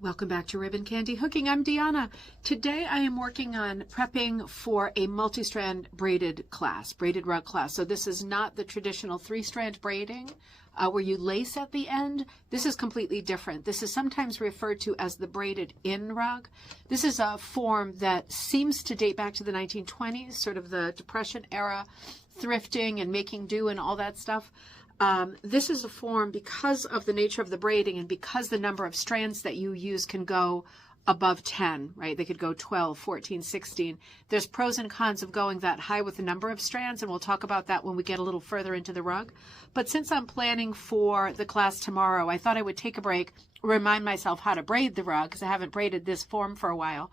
Welcome back to Ribbon Candy Hooking. I'm Deanna. Today I am working on prepping for a multi-strand braided class, braided rug class. So this is not the traditional 3-strand braiding where you lace at the end. This is completely different. This is sometimes referred to as the braided in rug. This is a form that seems to date back to the 1920s, sort of the Depression era, thrifting and making do and all that stuff. This is a form because of the nature of the braiding and because the number of strands that you use can go above 10, right? They could go 12, 14, 16. There's pros and cons of going that high with the number of strands, and we'll talk about that when we get a little further into the rug. But since I'm planning for the class tomorrow, I thought I would take a break, remind myself how to braid the rug, because I haven't braided this form for a while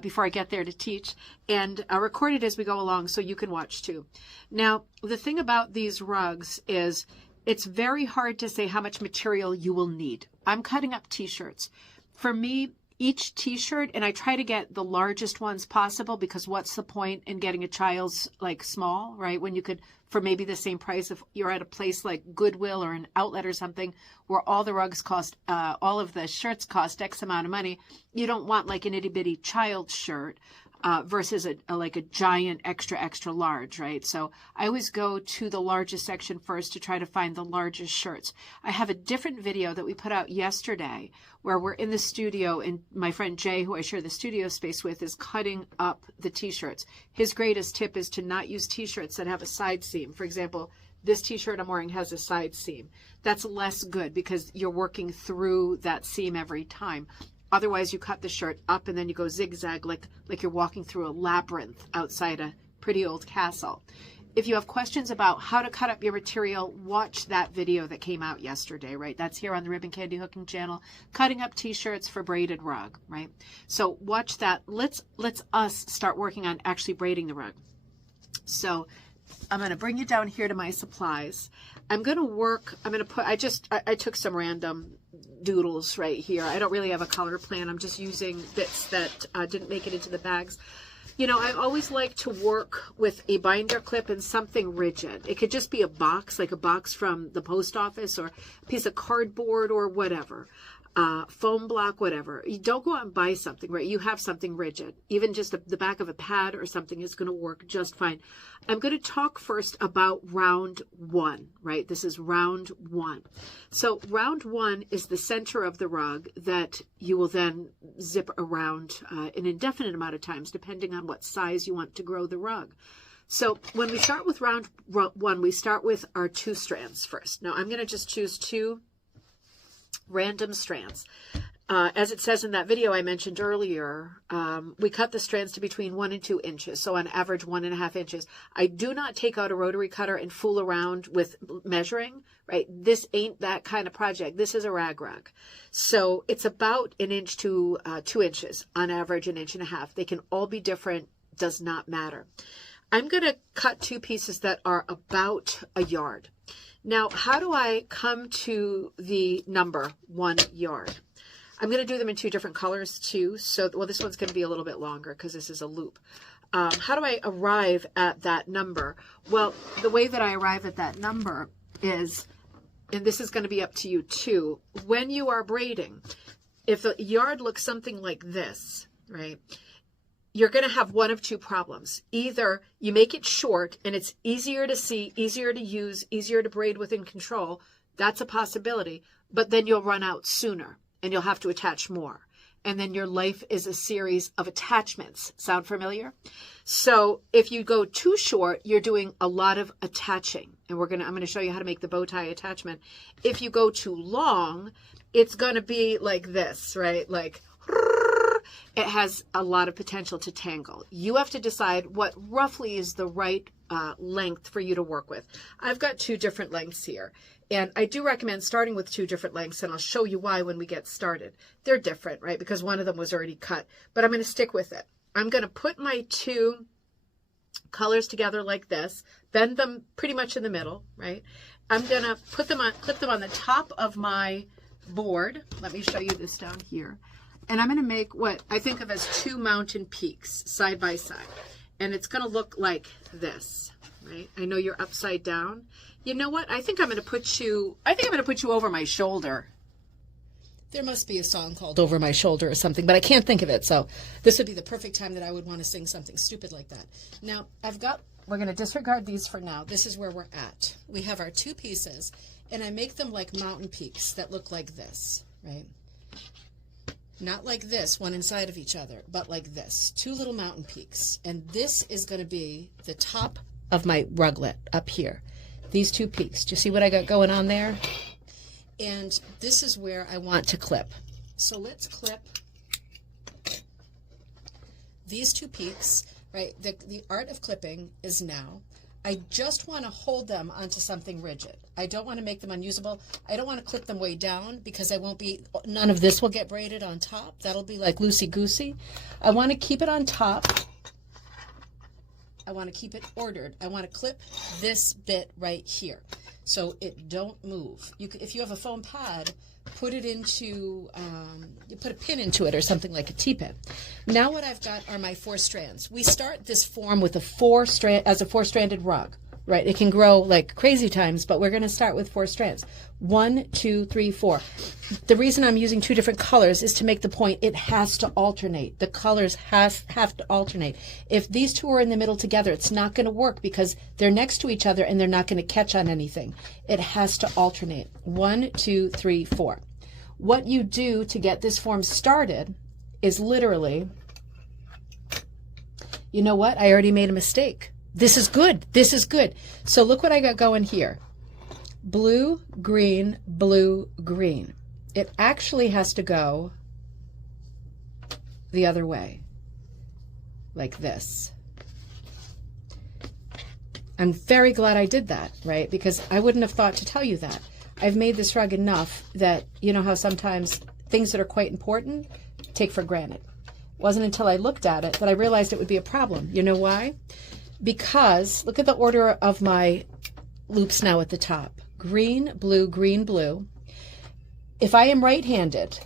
before I get there to teach, and record it as we go along so you can watch too. Now, the thing about these rugs is it's very hard to say how much material you will need. I'm cutting up t-shirts. For me, each t-shirt, and I try to get the largest ones possible, because what's the point in getting a child's like small, right? When you could, for maybe the same price, if you're at a place like Goodwill or an outlet or something where all the rugs cost, all of the shirts cost X amount of money, you don't want like an itty bitty child shirt versus like a giant extra large, right? So I always go to the largest section first to try to find the largest shirts. I have a different video that we put out yesterday where we're in the studio and my friend Jay, who I share the studio space with, is cutting up the t-shirts. His greatest tip is to not use t-shirts that have a side seam. For example, this t-shirt I'm wearing has a side seam. That's less good because you're working through that seam every time. Otherwise, you cut the shirt up and then you go zigzag like you're walking through a labyrinth outside a pretty old castle. If you have questions about how to cut up your material, watch that video that came out yesterday, right? That's here on the Ribbon Candy Hooking channel, cutting up t-shirts for braided rug, right? So watch that. Let's us start working on actually braiding the rug. So I'm going to bring you down here to my supplies. I'm going to work, I'm going to put, I took some random doodles right here. I don't really have a color plan. I'm just using bits that didn't make it into the bags. You know, I always like to work with a binder clip and something rigid. It could just be a box, like a box from the post office, or a piece of cardboard or whatever. Foam block, whatever. You don't go out and buy something, right? You have something rigid. Even just the back of a pad or something is going to work just fine. I'm going to talk first about round one, right? This is round one. So round one is the center of the rug that you will then zip around an indefinite amount of times, depending on what size you want to grow the rug. So when we start with round one, we start with our 2 strands first. Now I'm going to just choose 2 random strands. As it says in that video I mentioned earlier, we cut the strands to between 1 and 2 inches. So on average, 1.5 inches. I do not take out a rotary cutter and fool around with measuring, right? This ain't that kind of project. This is a rag rug. So it's about 1 inch to 2 inches, on average 1.5 inches. They can all be different, does not matter. I'm going to cut 2 pieces that are about a yard. Now, how do I come to the number 1 yard? I'm going to do them in 2 different colors too. So, well, this one's going to be a little bit longer because this is a loop. How do I arrive at that number? Well, the way that I arrive at that number is, and this is going to be up to you too, when you are braiding, if the yard looks something like this, right? You're going to have one of 2 problems. Either you make it short and it's easier to see, easier to use, easier to braid within control. That's a possibility, but then you'll run out sooner and you'll have to attach more. And then your life is a series of attachments. Sound familiar? So if you go too short, you're doing a lot of attaching. And I'm going to show you how to make the bow tie attachment. If you go too long, it's going to be like this, right? Like, it has a lot of potential to tangle. You have to decide what roughly is the right length for you to work with. I've got 2 different lengths here, and I do recommend starting with 2 different lengths, and I'll show you why when we get started. They're different, right? Because one of them was already cut, but I'm going to stick with it. I'm going to put my 2 colors together like this, bend them pretty much in the middle, right? I'm going to clip them on the top of my board. Let me show you this down here. And I'm going to make what I think of as 2 mountain peaks side by side. And it's going to look like this, right? I know you're upside down. You know what? I think I'm going to put you over my shoulder. There must be a song called Over My Shoulder or something, but I can't think of it. So this would be the perfect time that I would want to sing something stupid like that. Now, we're going to disregard these for now. This is where we're at. We have our two pieces, and I make them like mountain peaks that look like this, right? Not like this, one inside of each other, but like this. Two little mountain peaks. And this is going to be the top of my ruglet up here. These two peaks. Do you see what I got going on there? And this is where I want to clip. So let's clip these two peaks, right? The art of clipping is now. I just want to hold them onto something rigid. I don't want to make them unusable. I don't want to clip them way down because none of this will get braided on top. That'll be like loosey-goosey. I want to keep it on top. I want to keep it ordered. I want to clip this bit right here so it don't move. If you have a foam pad, put it into, you put a pin into it or something like a T-pin. Now what I've got are my 4 strands. We start this form with a 4-stranded rug, right? It can grow like crazy times, but we're going to start with 4 strands. 1, 2, 3, 4. The reason I'm using 2 different colors is to make the point it has to alternate. The colors have to alternate. If these 2 are in the middle together, it's not going to work because they're next to each other and they're not going to catch on anything. It has to alternate. 1, 2, 3, 4. What you do to get this form started is literally, you know what? I already made a mistake. This is good. This is good. So look what I got going here. Blue, green, blue, green. It actually has to go the other way, like this. I'm very glad I did that, right? Because I wouldn't have thought to tell you that. I've made this rug enough that, you know how sometimes things that are quite important take for granted. It wasn't until I looked at it that I realized it would be a problem. You know why? Because look at the order of my loops now at the top. Green, blue, green, blue. If I am right-handed,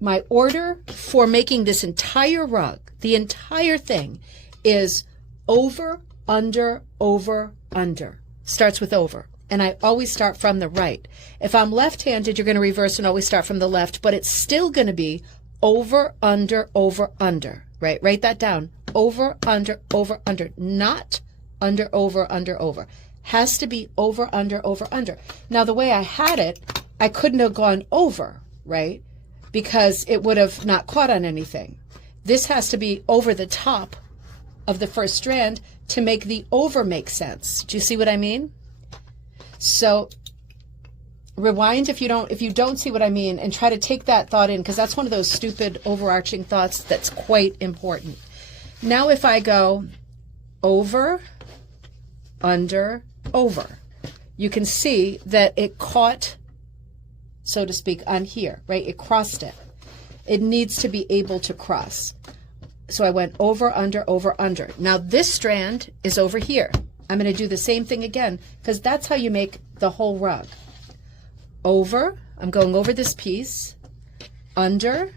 my order for making this entire rug, the entire thing, is over, under, over, under. Starts with over. And I always start from the right. If I'm left-handed, you're going to reverse and always start from the left, but it's still going to be over, under, right? Write that down. Over, under, not under, over. Has to be over, under. Now, the way I had it, I couldn't have gone over, right? Because it would have not caught on anything. This has to be over the top of the first strand to make the over make sense. Do you see what I mean? So rewind if you don't see what I mean, and try to take that thought in, because that's one of those stupid overarching thoughts that's quite important. Now if I go over, under, over, you can see that it caught, so to speak, on here, right? It crossed it. It needs to be able to cross. So I went over, under. Now this strand is over here. I'm going to do the same thing again because that's how you make the whole rug. Over, I'm going over this piece. Under,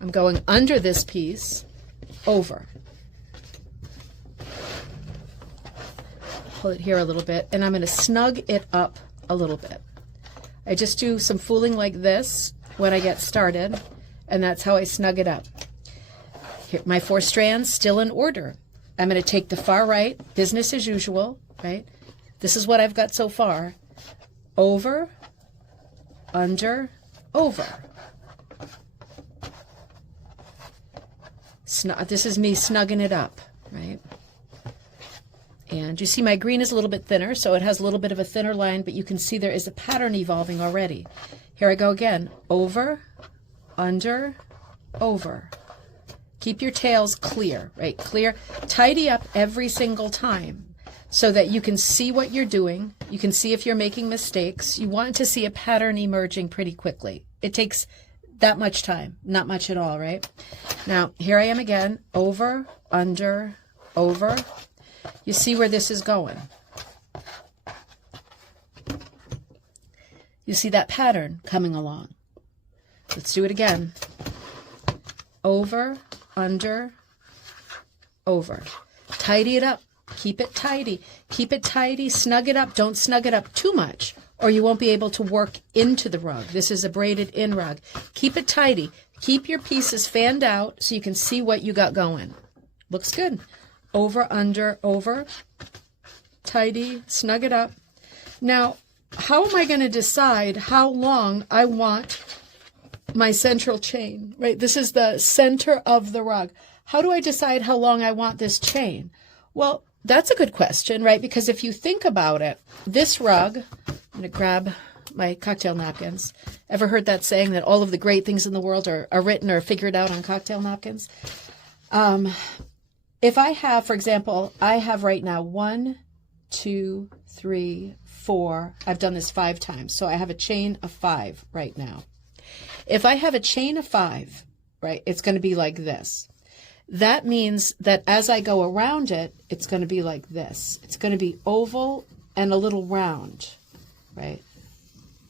I'm going under this piece. Over. Pull it here a little bit, and I'm going to snug it up a little bit. I just do some fooling like this when I get started, and that's how I snug it up. Here, my 4 strands still in order. I'm going to take the far right, business as usual, right? This is what I've got so far. Over, under, over. This is me snugging it up, right? And you see my green is a little bit thinner, so it has a little bit of a thinner line, but you can see there is a pattern evolving already. Here I go again. Over, under, over. Keep your tails clear, right? Clear. Tidy up every single time so that you can see what you're doing. You can see if you're making mistakes. You want to see a pattern emerging pretty quickly. It takes that much time, not much at all, right? Now, here I am again. Over, under, over. You see where this is going. You see that pattern coming along. Let's do it again. Over, under, over. Tidy it up. Keep it tidy. Keep it tidy. Snug it up. Don't snug it up too much, or you won't be able to work into the rug. This is a braided in rug. Keep it tidy. Keep your pieces fanned out so you can see what you got going. Looks good. Over, under, over. Tidy, snug it up. Now, how am I going to decide how long I want my central chain, right? This is the center of the rug. How do I decide how long I want this chain? Well, that's a good question, right? Because if you think about it, this rug, I'm going to grab my cocktail napkins. Ever heard that saying that all of the great things in the world are written or figured out on cocktail napkins? If I have, for example, I have right now 1, 2, 3, 4. I've done this 5 times. So I have a chain of 5 right now. If I have a chain of 5, right, it's going to be like this. That means that as I go around it, it's going to be like this. It's going to be oval and a little round, right?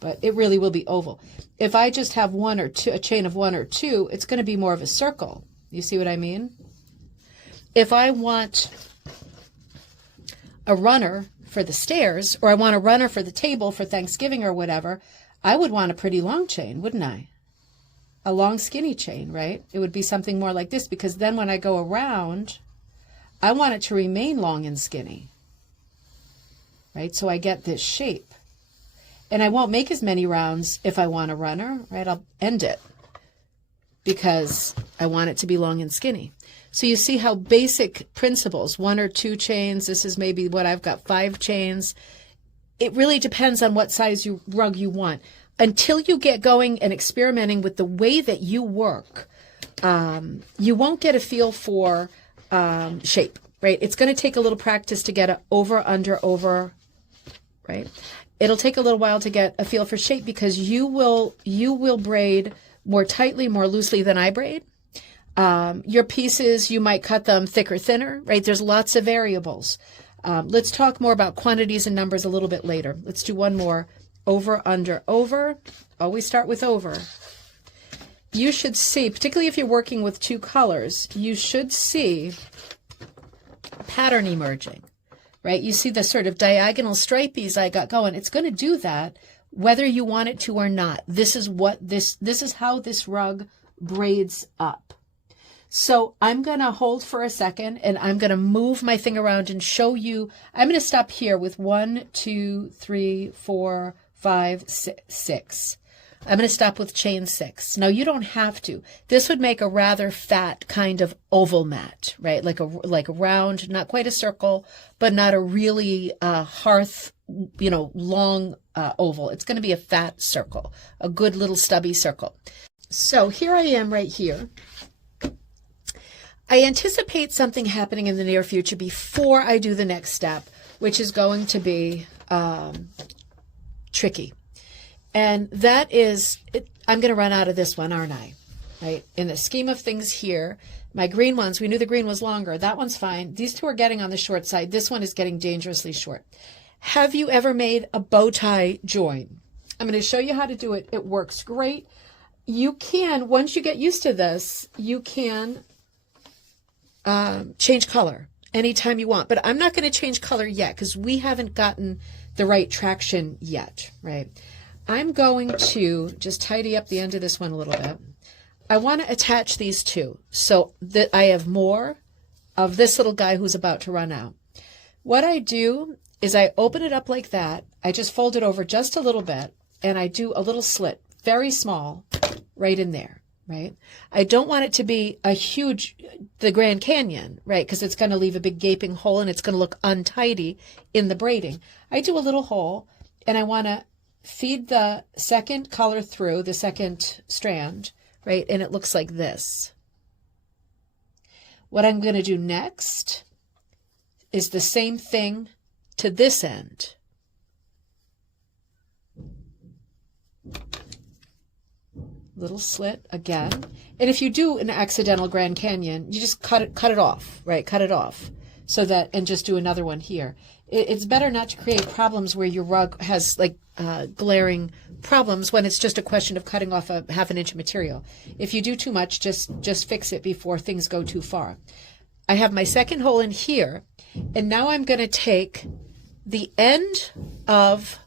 But it really will be oval. If I just have 1 or 2, a chain of 1 or 2, it's going to be more of a circle. You see what I mean? If I want a runner for the stairs, or I want a runner for the table for Thanksgiving or whatever, I would want a pretty long chain, wouldn't I? A long skinny chain, right? It would be something more like this, because then when I go around, I want it to remain long and skinny, right? So I get this shape. And I won't make as many rounds if I want a runner, right? I'll end it because I want it to be long and skinny. So you see how basic principles, 1 or 2 chains, this is maybe what I've got, 5 chains. It really depends on what size rug you want. Until you get going and experimenting with the way that you work, you won't get a feel for shape, right? It's going to take a little practice to get a over, under, over, right? It'll take a little while to get a feel for shape because you will braid more tightly, more loosely than I braid. Your pieces, you might cut them thicker, thinner, right? There's lots of variables. Let's talk more about quantities and numbers a little bit later. Let's do one more. Over, under, over. Always start with over. You should see, particularly if you're working with 2 colors, you should see pattern emerging, right? You see the sort of diagonal stripies I got going. It's going to do that whether you want it to or not. This is how this rug braids up. So I'm going to hold for a second and I'm going to move my thing around and show you. I'm going to stop here with 1, 2, 3, 4, 5, 6. I'm going to stop with chain 6. Now you don't have to. This would make a rather fat kind of oval mat, right? Like a round, not quite a circle, but not a really hearth, long oval. It's going to be a fat circle, a good little stubby circle. So here I am right here. I anticipate something happening in the near future before I do the next step, which is going to be tricky. And that is, I'm going to run out of this one, aren't I? Right? In the scheme of things here, my green ones, we knew the green was longer. That one's fine. These 2 are getting on the short side. This one is getting dangerously short. Have you ever made a bow tie join? I'm going to show you how to do it. It works great. You can, once you get used to this, you can change color anytime you want. But I'm not going to change color yet because we haven't gotten the right traction yet, right? I'm going to just tidy up the end of this one a little bit. I want to attach these 2 so that I have more of this little guy who's about to run out. What I do is I open it up like that. I just fold it over just a little bit and I do a little slit, very small, right in there. Right? I don't want it to be a huge, the Grand Canyon, right? Because it's going to leave a big gaping hole and it's going to look untidy in the braiding. I do a little hole and I want to feed the second color through, the second strand, right? And it looks like this. What I'm going to do next is the same thing to this end. Little slit again. And if you do an accidental Grand Canyon, you just cut it off, right? Cut it off so that, and just do another one here. It's better not to create problems where your rug has like glaring problems when it's just a question of cutting off a ½ inch of material. If you do too much, just fix it before things go too far. I have my second hole in here, and now I'm going to take the end of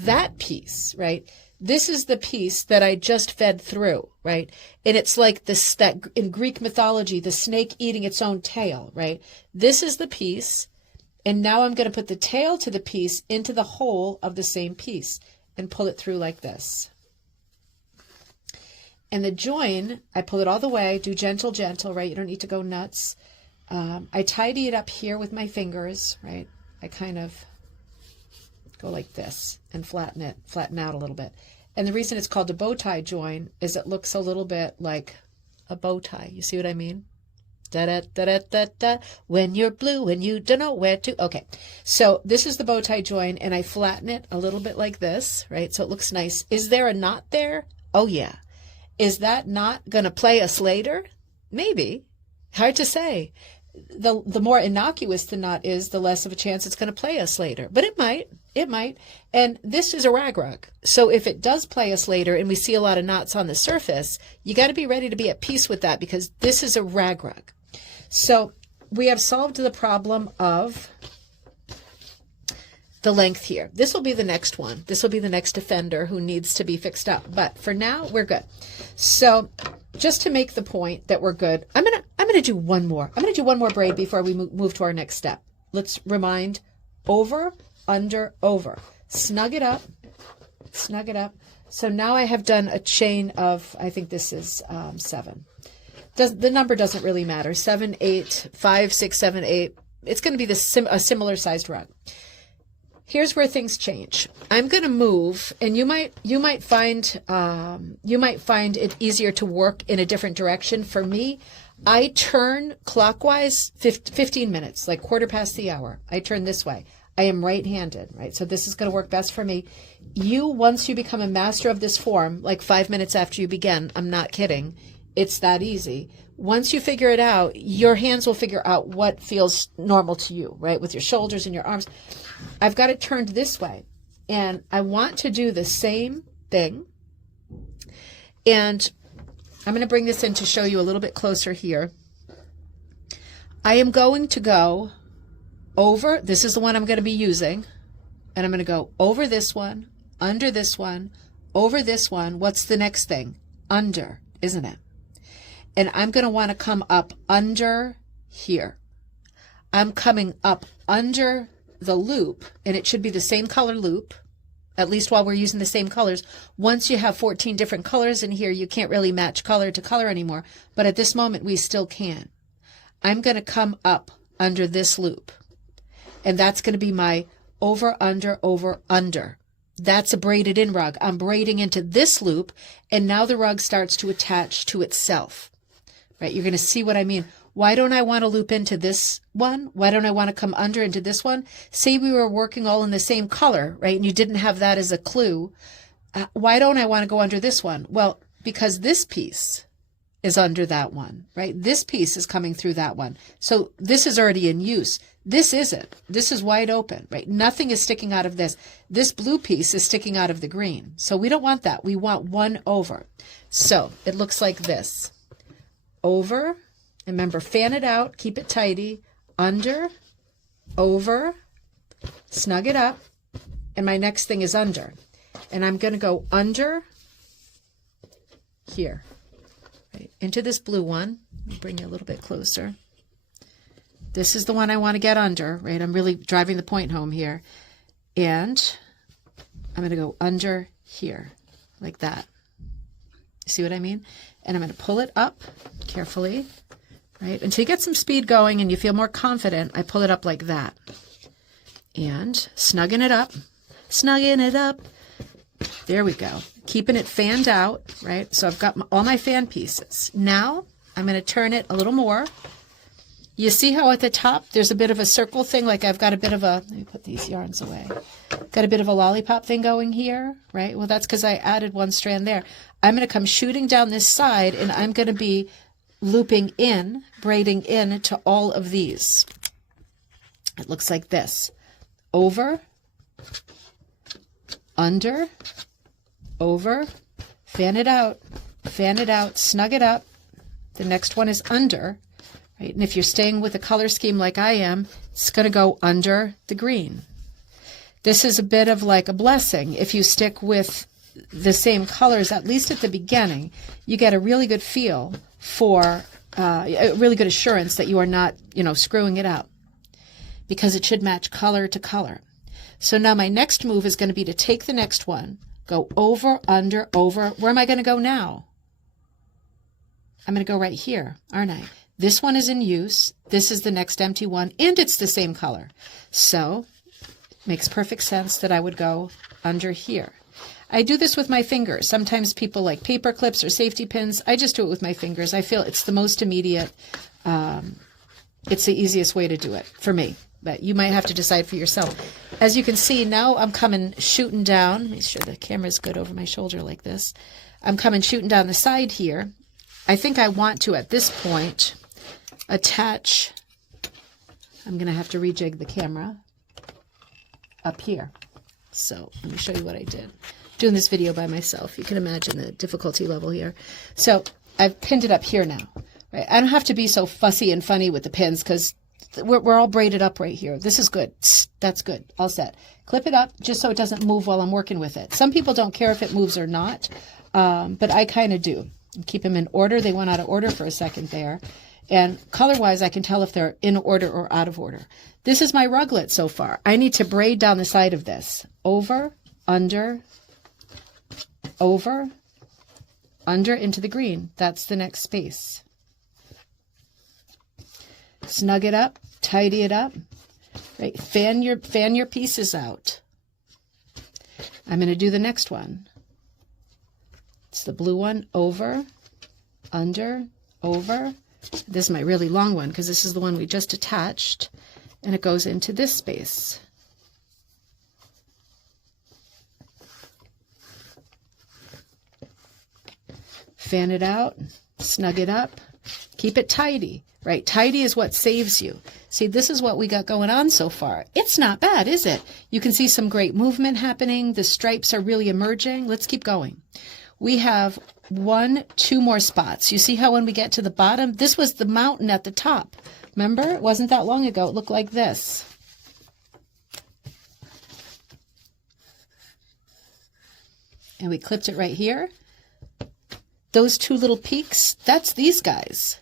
that piece, right? This is the piece that I just fed through, right? And it's like this, that in Greek mythology, the snake eating its own tail, right? This is the piece. And now I'm going to put the tail to the piece into the hole of the same piece and pull it through like this. And the join, I pull it all the way, do gentle, gentle, right? You don't need to go nuts. I tidy it up here with my fingers, right? I kind of go like this and flatten out a little bit. And the reason it's called a bow tie join is it looks a little bit like a bow tie. You see what I mean? Da da da da da da. When you're blue and you don't know where to. Okay, so this is the bow tie join, and I flatten it a little bit like this, right? So it looks nice. Is there a knot there? Oh yeah. Is that knot going to play us later? Maybe. Hard to say. The more innocuous the knot is, the less of a chance it's going to play us later. But it might. It might. And this is a rag rug. So if it does play us later and we see a lot of knots on the surface, you got to be ready to be at peace with that, because this is a rag rug. So we have solved the problem of the length here. This will be the next one. This will be the next offender who needs to be fixed up. But for now, we're good. So just to make the point that we're good, I'm gonna do one more. I'm gonna do one more braid before we move to our next step. Let's remind: over, under, over. Snug it up. Snug it up. So now I have done a chain of, I think this is 7. The number doesn't really matter. 7, 8, 5, 6, 7, 8. It's going to be a similar sized rug. Here's where things change. I'm going to move, and you might find it easier to work in a different direction. For me, I turn clockwise 15 minutes, like quarter past the hour. I turn this way. I am right-handed, right? So this is going to work best for me. Once you become a master of this form, like 5 minutes after you begin, I'm not kidding. It's that easy. Once you figure it out, your hands will figure out what feels normal to you, right? With your shoulders and your arms. I've got it turned this way, and I want to do the same thing. And I'm going to bring this in to show you a little bit closer here. I am going to go over, this is the one I'm going to be using, and I'm going to go over this one, under this one, over this one. What's the next thing? Under, isn't it? And I'm going to want to come up under here. I'm coming up under the loop, and it should be the same color loop, at least while we're using the same colors. Once you have 14 different colors in here, you can't really match color to color anymore, but at this moment we still can. I'm going to come up under this loop, and that's going to be my over, under. That's a braided in rug. I'm braiding into this loop, and now the rug starts to attach to itself, right? You're going to see what I mean. Why don't I want to loop into this one? Why don't I want to come under into this one? Say we were working all in the same color, right? And you didn't have that as a clue. Why don't I want to go under this one? Well, because this piece is under that one, right? This piece is coming through that one. So this is already in use. This isn't. This is wide open, right? Nothing is sticking out of this. This blue piece is sticking out of the green. So we don't want that. We want one over. So it looks like this. Over. Remember, fan it out, keep it tidy, under, over, snug it up, and my next thing is under. And I'm going to go under here, right, into this blue one. Let me bring you a little bit closer. This is the one I want to get under, right? I'm really driving the point home here. And I'm going to go under here, like that. See what I mean? And I'm going to pull it up carefully. Right? Until you get some speed going and you feel more confident, I pull it up like that. And snugging it up. Snugging it up. There we go. Keeping it fanned out, right? So I've got all my fan pieces. Now I'm going to turn it a little more. You see how at the top there's a bit of a circle thing? Like I've got a bit of a, let me put these yarns away. Got a bit of a lollipop thing going here, right? Well, that's because I added one strand there. I'm going to come shooting down this side, and I'm going to be looping in, braiding in to all of these. It looks like this. Over, under, over, fan it out, snug it up. The next one is under, right? And if you're staying with a color scheme like I am, it's going to go under the green. This is a bit of like a blessing. If you stick with the same colors, at least at the beginning, you get a really good feel for, a really good assurance that you are not, screwing it up, because it should match color to color. So now my next move is going to be to take the next one, go over, under, over. Where am I going to go now? I'm going to go right here, aren't I? This one is in use. This is the next empty one, and it's the same color. So it makes perfect sense that I would go under here. I do this with my fingers. Sometimes people like paper clips or safety pins. I just do it with my fingers. I feel it's the most immediate. It's the easiest way to do it for me, but you might have to decide for yourself. As you can see, now I'm coming shooting down. Make sure the camera's good over my shoulder like this. I'm coming shooting down the side here. I think I want to, at this point, attach, I'm going to have to rejig the camera up here. So let me show you what I did. Doing this video by myself. You can imagine the difficulty level here. So I've pinned it up here now. Right? I don't have to be so fussy and funny with the pins because we're all braided up right here. This is good. That's good. All set. Clip it up just so it doesn't move while I'm working with it. Some people don't care if it moves or not, but I kind of do. Keep them in order. They went out of order for a second there. And color-wise, I can tell if they're in order or out of order. This is my ruglet so far. I need to braid down the side of this. Over, under, over, under into the green. That's the next space. Snug it up, tidy it up. Right, fan your pieces out. I'm going to do the next one. It's the blue one. Over, under, over. This is my really long one because this is the one we just attached, and it goes into this space. Fan it out, snug it up, keep it tidy, right? Tidy is what saves you. See, this is what we got going on so far. It's not bad, is it? You can see some great movement happening. The stripes are really emerging. Let's keep going. We have 2 more spots. You see how when we get to the bottom, this was the mountain at the top. Remember? It wasn't that long ago. It looked like this. And we clipped it right here. Those 2 little peaks, that's these guys,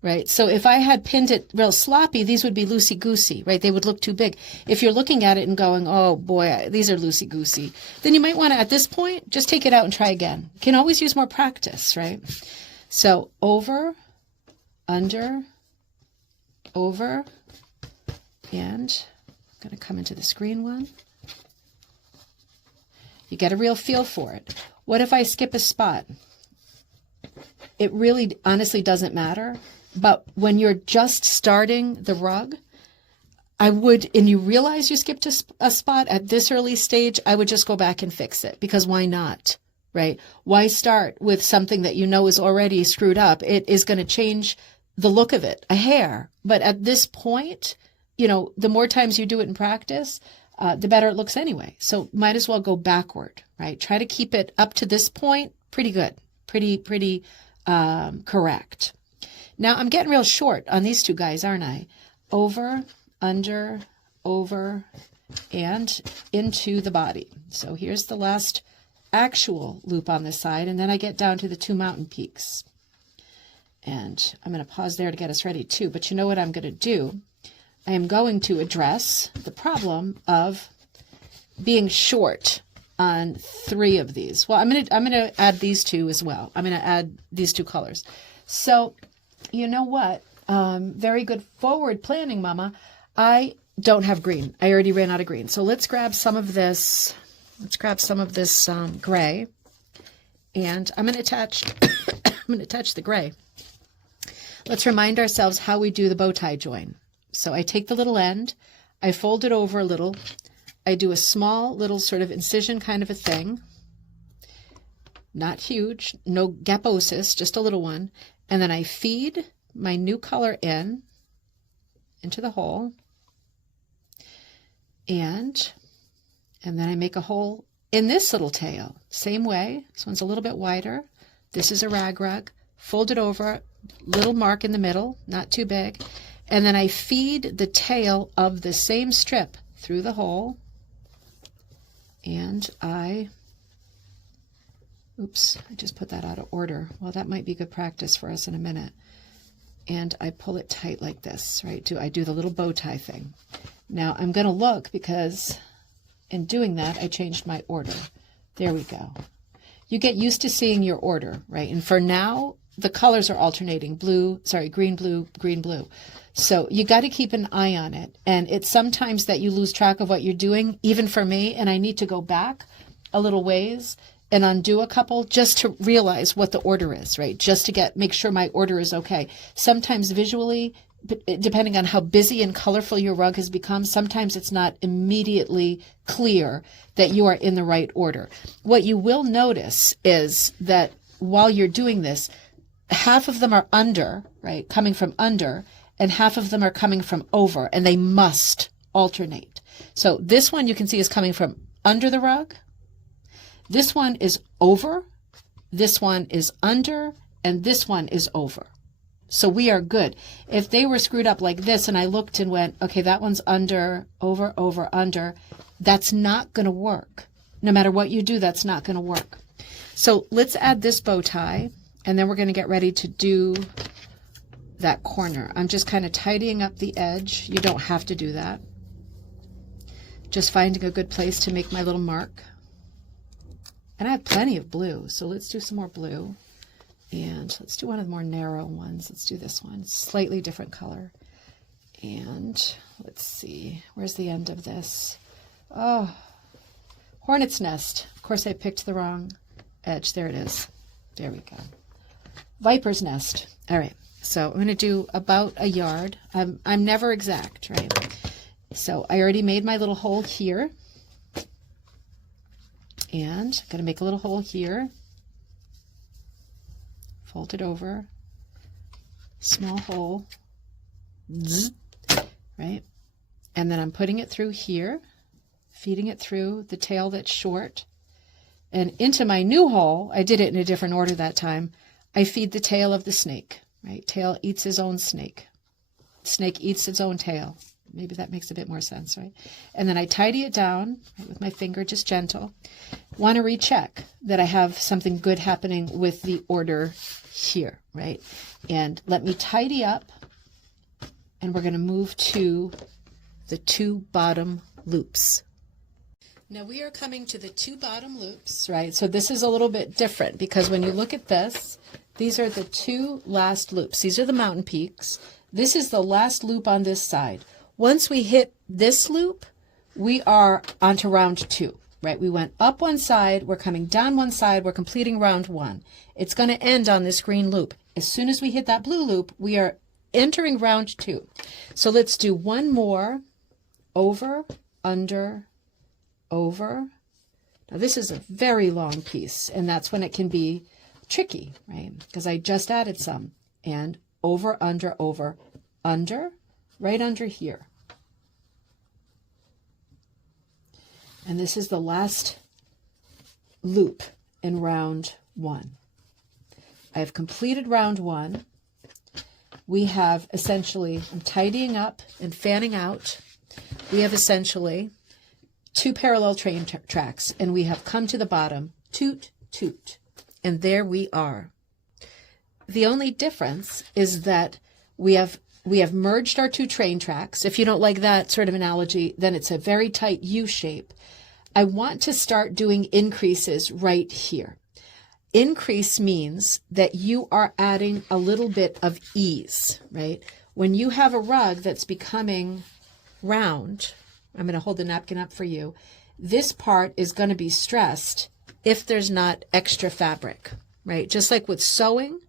right? So if I had pinned it real sloppy, these would be loosey-goosey, right? They would look too big. If you're looking at it and going, oh boy, these are loosey-goosey, then you might want to, at this point, just take it out and try again. You can always use more practice, right? So over, under, over, and I'm going to come into this green one. You get a real feel for it. What if I skip a spot? It really honestly doesn't matter. But when you're just starting the rug, and you realize you skipped a spot at this early stage, I would just go back and fix it, because why not, right? Why start with something that you know is already screwed up? It is going to change the look of it, a hair. But at this point, the more times you do it in practice, the better it looks anyway. So might as well go backward, right? Try to keep it up to this point pretty good, pretty correct. Now I'm getting real short on these 2 guys, aren't I? Over, under, over, and into the body. So here's the last actual loop on this side, and then I get down to the 2 mountain peaks. And I'm going to pause there to get us ready too, but you know what I'm going to do? I am going to address the problem of being short on 3 of these. Well, I'm going to add these 2 as well. I'm going to add these 2 colors. So, you know what? Very good forward planning, Mama. I don't have green. I already ran out of green. So let's grab some of this. Let's grab some of this gray, and I'm going to attach. I'm going to attach the gray. Let's remind ourselves how we do the bow tie join. So I take the little end, I fold it over a little, I do a small little sort of incision kind of a thing, not huge, no gaposis, just a little one, and then I feed my new color into the hole, and then I make a hole in this little tail. Same way, this one's a little bit wider, this is a rag, fold it over, little mark in the middle, not too big, and then I feed the tail of the same strip through the hole, And oops, I just put that out of order. Well, that might be good practice for us in a minute. And I pull it tight like this, right? I do the little bow tie thing. Now I'm going to look, because in doing that, I changed my order. There we go. You get used to seeing your order, right? And for now, the colors are alternating. Green, blue, green, blue. So you got to keep an eye on it. And it's sometimes that you lose track of what you're doing, even for me, and I need to go back a little ways and undo a couple just to realize what the order is, right? Just to make sure my order is okay. Sometimes visually, depending on how busy and colorful your rug has become, sometimes it's not immediately clear that you are in the right order. What you will notice is that while you're doing this, half of them are under, right? Coming from under, and half of them are coming from over, and they must alternate. So this one you can see is coming from under the rug. This one is over, this one is under, and this one is over. So we are good. If they were screwed up like this and I looked and went, okay, that one's under, over, over, under, that's not going to work. No matter what you do, that's not going to work. So let's add this bow tie, and then we're going to get ready to do that corner. I'm just kind of tidying up the edge. You don't have to do that. Just finding a good place to make my little mark. And I have plenty of blue, so let's do some more blue. And let's do one of the more narrow ones. Let's do this one. Slightly different color. And let's see. Where's the end of this? Oh, hornet's nest. Of course, I picked the wrong edge. There it is. There we go. Viper's nest. All right. So I'm going to do about a yard. I'm never exact, right? So I already made my little hole here. And I'm going to make a little hole here. Fold it over. Small hole. Zzz, right? And then I'm putting it through here, feeding it through the tail that's short. And into my new hole, I did it in a different order that time, I feed the tail of the snake, right? Tail eats his own snake. Snake eats its own tail. Maybe that makes a bit more sense, right? And then I tidy it down right, with my finger, just gentle. Want to recheck that I have something good happening with the order here, right? And let me tidy up, and we're going to move to the 2 bottom loops. Now we are coming to the 2 bottom loops, right? So this is a little bit different because when you look at this, these are the 2 last loops. These are the mountain peaks. This is the last loop on this side. Once we hit this loop, we are onto round 2, right? We went up one side, we're coming down one side, we're completing round 1. It's going to end on this green loop. As soon as we hit that blue loop, we are entering round 2. So let's do one more, over, under, over. Now this is a very long piece, and that's when it can be tricky, right? Because I just added some. And over, under, right under here. And this is the last loop in round 1. I have completed round 1. We have essentially, I'm tidying up and fanning out. We have essentially 2 parallel train tracks, and we have come to the bottom, toot, toot, and there we are. The only difference is that we have merged our 2 train tracks. If you don't like that sort of analogy, then it's a very tight U shape. I want to start doing increases right here. Increase means that you are adding a little bit of ease, right? When you have a rug that's becoming round, I'm going to hold the napkin up for you, this part is going to be stressed if there's not extra fabric, right? Just like with sewing,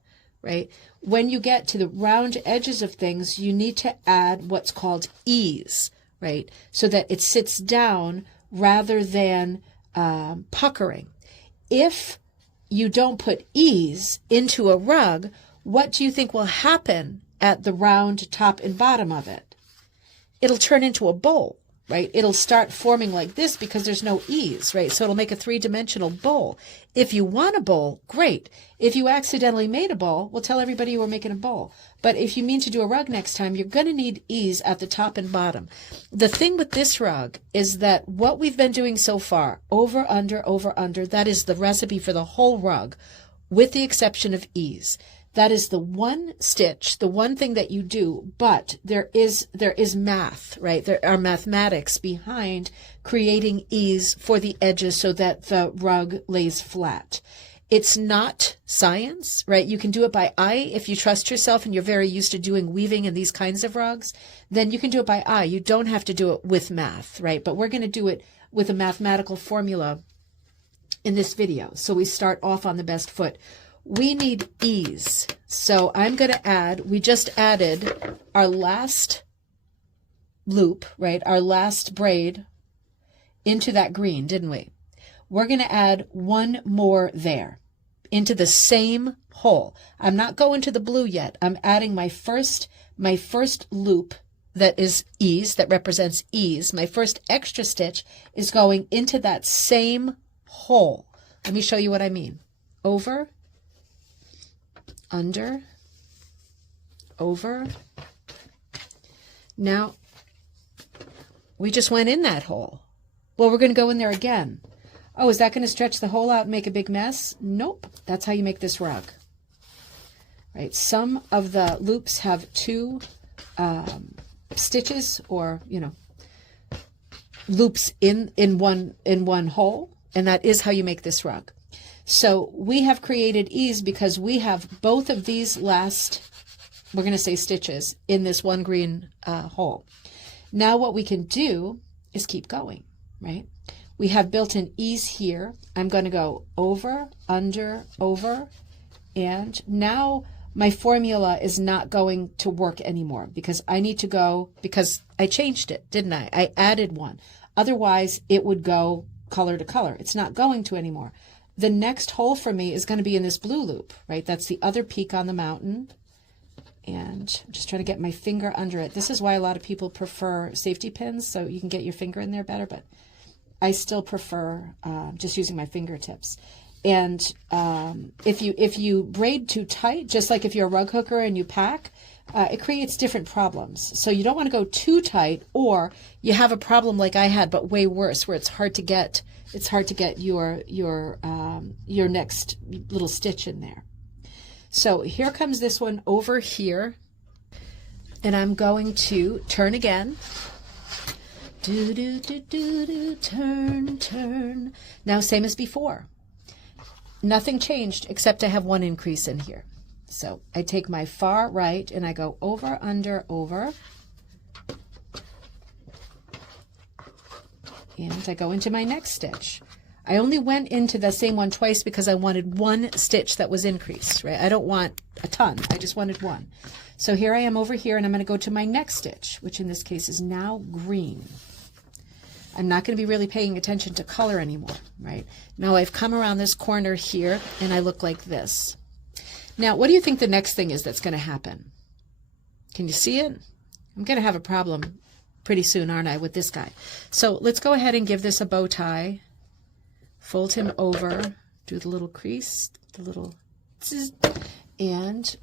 right? When you get to the round edges of things, you need to add what's called ease, right? So that it sits down rather than puckering. If you don't put ease into a rug, what do you think will happen at the round top and bottom of it? It'll turn into a bowl, right? It'll start forming like this because there's no ease, right? So it'll make a three-dimensional bowl. If you want a bowl, great. If you accidentally made a bowl, we'll tell everybody you were making a bowl. But if you mean to do a rug next time, you're going to need ease at the top and bottom. The thing with this rug is that what we've been doing so far, over, under, that is the recipe for the whole rug, with the exception of ease. That is the one stitch, the one thing that you do, but there is math, right? There are mathematics behind creating ease for the edges so that the rug lays flat. It's not science, right? You can do it by eye. If you trust yourself and you're very used to doing weaving in these kinds of rugs, then you can do it by eye. You don't have to do it with math, right? But we're going to do it with a mathematical formula in this video. So we start off on the best foot. We need ease. So I'm going to add, we just added our last loop, right? Our last braid into that green, didn't we? We're going to add one more there into the same hole. I'm not going to the blue yet. I'm adding my first loop that is ease, that represents ease. My first extra stitch is going into that same hole. Let me show you what I mean. Over, under, over. Now, we just went in that hole. Well, we're going to go in there again. Oh, is that going to stretch the hole out and make a big mess? Nope. That's how you make this rug. Right? Some of the loops have two stitches, or, you know, loops in one hole, and that is how you make this rug. So we have created ease because we have both of these last, we're going to say stitches, in this one green hole. Now what we can do is keep going, right? We have built-in ease here. I'm going to go over, under, over, and now my formula is not going to work anymore because I need to go, because I changed it, didn't I? I added one. Otherwise, it would go color to color. It's not going to anymore. The next hole for me is going to be in this blue loop, right? That's the other peak on the mountain. And I'm just trying to get my finger under it. This is why a lot of people prefer safety pins, so you can get your finger in there better, but I still prefer just using my fingertips. And if you braid too tight, just like if you're a rug hooker and you pack, it creates different problems. So you don't want to go too tight, or you have a problem like I had, but way worse, where it's hard to get your next little stitch in there. So here comes this one over here, and I'm going to turn again. Do do do do do, turn, turn. Now same as before. Nothing changed except I have one increase in here. So I take my far right and I go over, under, over. And I go into my next stitch. I only went into the same one twice because I wanted one stitch that was increased, right? I don't want a ton. I just wanted one. So here I am over here, and I'm going to go to my next stitch, which in this case is now green. I'm not going to be really paying attention to color anymore, right? Now I've come around this corner here, and I look like this. Now, what do you think the next thing is that's going to happen? Can you see it? I'm going to have a problem pretty soon, aren't I, with this guy? So let's go ahead and give this a bow tie. Fold him over, do the little crease, the little, and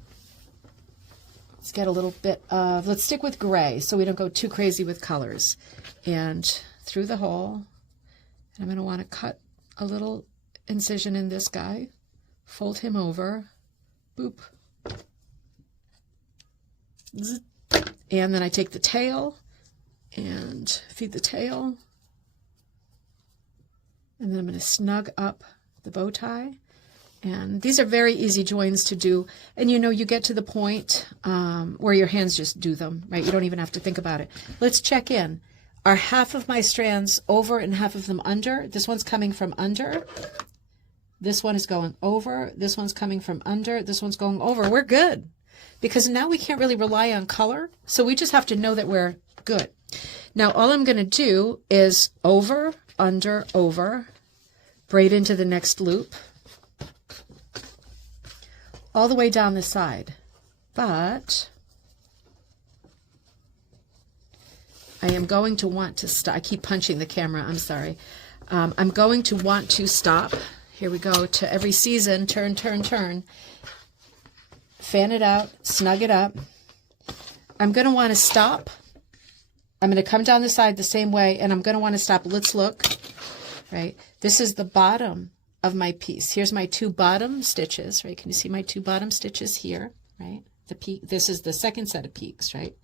let's get a little bit of, let's stick with gray so we don't go too crazy with colors. And through the hole, and I'm going to want to cut a little incision in this guy, fold him over, boop, and then I take the tail and feed the tail. And then I'm going to snug up the bow tie. And these are very easy joins to do. And you know, you get to the point where your hands just do them, right? You don't even have to think about it. Let's check in. Are half of my strands over and half of them under? This one's coming from under. This one is going over. This one's coming from under. This one's going over. We're good. Because now we can't really rely on color. So we just have to know that we're good. Now all I'm going to do is over, under, over, braid into the next loop, all the way down the side. But I am going to want to stop. I keep punching the camera, I'm sorry. I'm going to want to stop. Here we go, to every season, turn, turn, turn. Fan it out, snug it up. I'm going to want to stop. I'm going to come down the side the same way, and I'm going to want to stop. Let's look, right? This is the bottom of my piece. Here's my 2 bottom stitches, right? Can you see my 2 bottom stitches here, right? The peak, this is the second set of peaks, right?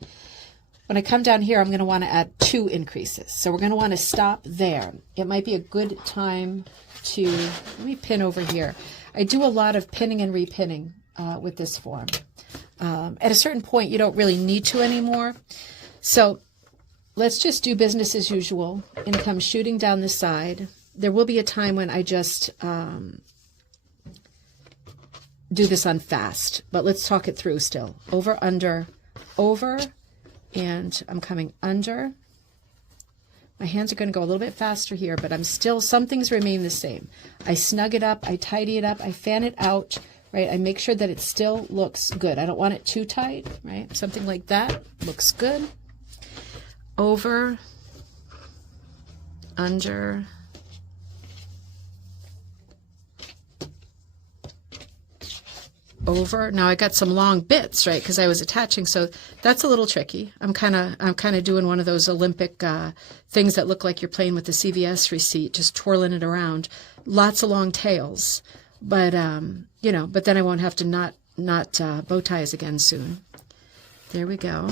When I come down here, I'm going to want to add 2 increases. So we're going to want to stop there. It might be a good time to, let me pin over here. I do a lot of pinning and repinning with this form. At a certain point, you don't really need to anymore. So let's just do business as usual and come shooting down the side. There will be a time when I just do this on fast, but let's talk it through still. Over, under, over, and I'm coming under. My hands are going to go a little bit faster here, but I'm still, some things remain the same. I snug it up, I tidy it up, I fan it out, right? I make sure that it still looks good. I don't want it too tight, right? Something like that looks good. Over, under, over. Now I got some long bits, right? Because I was attaching, so that's a little tricky. I'm kind of doing one of those Olympic things that look like you're playing with the CVS receipt, just twirling it around. Lots of long tails, but you know. But then I won't have to knot bow ties again soon. There we go.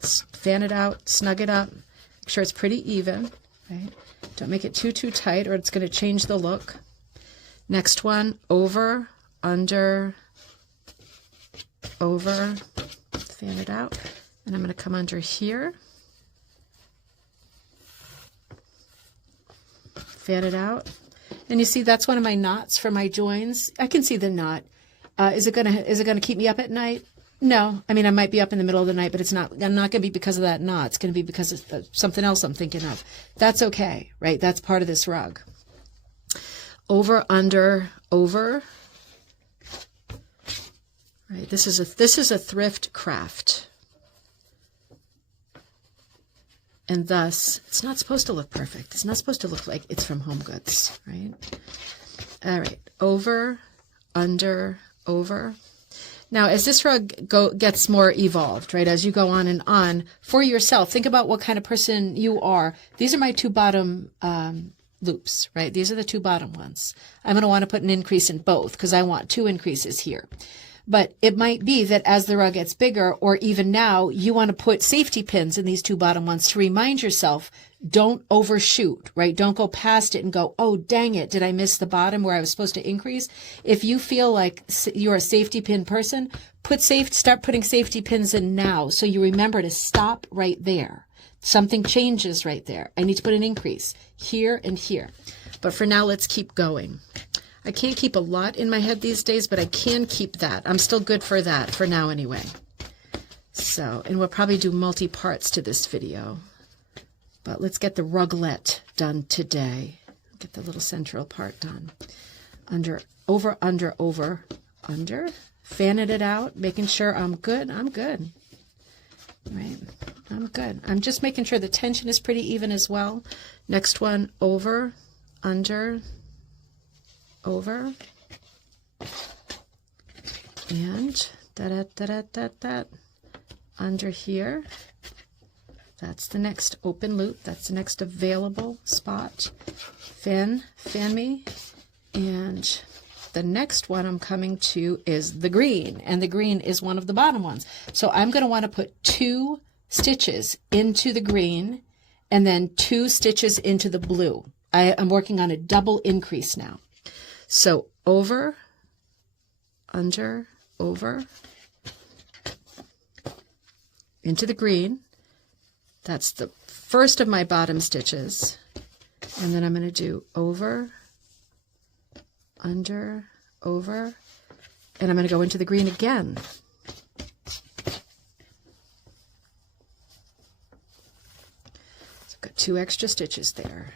Fan it out, snug it up. Make sure it's pretty even, right? Don't make it too tight, or it's going to change the look. Next one, over, under, over, fan it out, and I'm going to come under here, fan it out, and you see that's one of my knots for my joins. I can see the knot. Is it gonna keep me up at night? No, I mean I might be up in the middle of the night, but it's not. I'm not going to be because of that knot. It's going to be because of something else I'm thinking of. That's okay, right? That's part of this rug. Over, under, over. Right, this is a thrift craft, and thus it's not supposed to look perfect. It's not supposed to look like it's from Home Goods, right? All right, over, under, over. Now, as this rug gets more evolved, right, as you go on and on for yourself, think about what kind of person you are. These are my 2 bottom loops, right? These are the 2 bottom ones. I'm going to want to put an increase in both because I want 2 increases here. But it might be that as the rug gets bigger, or even now, you want to put safety pins in these 2 bottom ones to remind yourself, don't overshoot, right? Don't go past it and go, oh, dang it, did I miss the bottom where I was supposed to increase? If you feel like you're a safety pin person, start putting safety pins in now so you remember to stop right there. Something changes right there. I need to put an increase here and here. But for now, let's keep going. I can't keep a lot in my head these days, but I can keep that. I'm still good for that, for now anyway. So, and we'll probably do multi-parts to this video. But let's get the ruglet done today. Get the little central part done. Under, over, under, over, under. Fanning it out, making sure I'm good. I'm good. Right, I'm good. I'm just making sure the tension is pretty even as well. Next one, over, under, over, and under here. That's the next open loop. That's the next available spot. Fan me, and the next one I'm coming to is the green, and the green is one of the bottom ones. So I'm going to want to put 2 stitches into the green, and then 2 stitches into the blue. I'm working on a double increase now. So over, under, over, into the green. That's the first of my bottom stitches. And then I'm going to do over, under, over, and I'm going to go into the green again. So I've got 2 extra stitches there.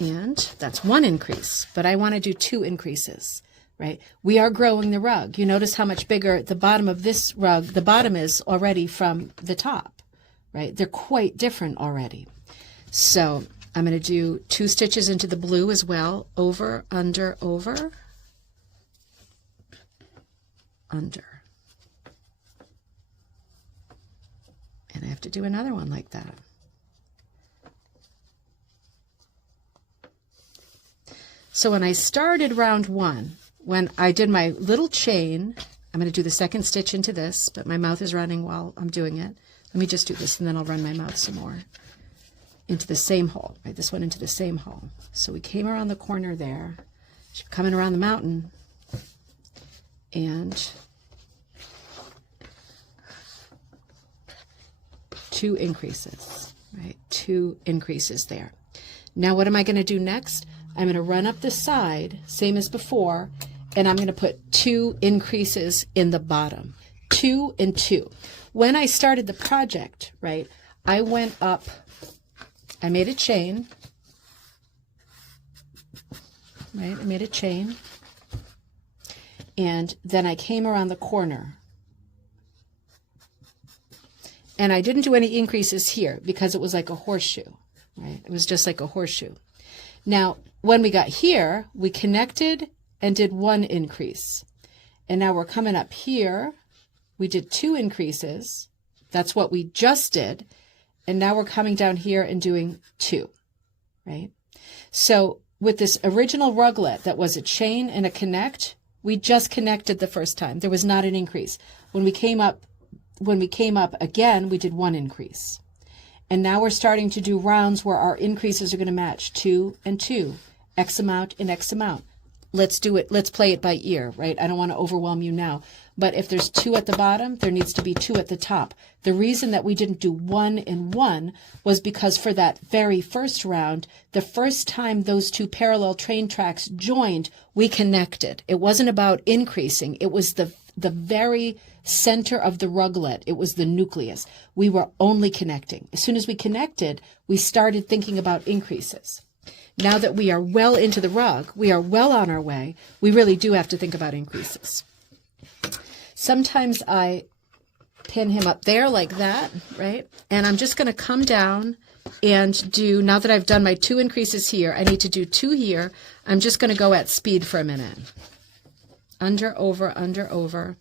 And that's 1 increase, but I want to do 2 increases, right? We are growing the rug. You notice how much bigger the bottom of this rug, the bottom is already from the top, right? They're quite different already. So I'm going to do 2 stitches into the blue as well, over, under, over, under. And I have to do another one like that. So when I started round 1, when I did my little chain, I'm going to do the 2nd stitch into this, but my mouth is running while I'm doing it. Let me just do this and then I'll run my mouth some more. Into the same hole, right? This one into the same hole. So we came around the corner there, coming around the mountain, and 2 increases, right? 2 increases there. Now what am I going to do next? I'm going to run up the side, same as before, and I'm going to put 2 increases in the bottom. 2 and 2. When I started the project, right, I went up, I made a chain, right, I made a chain, and then I came around the corner. And I didn't do any increases here because it was like a horseshoe, right? It was just like a horseshoe. Now, when we got here, we connected and did 1 increase. And now we're coming up here. We did 2 increases. That's what we just did. And now we're coming down here and doing 2, right? So with this original ruglet that was a chain and a connect, we just connected the first time. There was not an increase. When we came up again, we did 1 increase. And now we're starting to do rounds where our increases are going to match 2 and 2, X amount and X amount. Let's do it. Let's play it by ear, right? I don't want to overwhelm you now. But if there's 2 at the bottom, there needs to be 2 at the top. The reason that we didn't do 1 and 1 was because for that very first round, the first time those 2 parallel train tracks joined, we connected. It wasn't about increasing. It was the very center of the ruglet. It was the nucleus. We were only connecting. As soon as we connected, we started thinking about increases. Now that we are well into the rug, we are well on our way, we really do have to think about increases. Sometimes I pin him up there like that, right? And I'm just going to come down and do, now that I've done my 2 increases here, I need to do 2 here. I'm just going to go at speed for a minute. Under, over,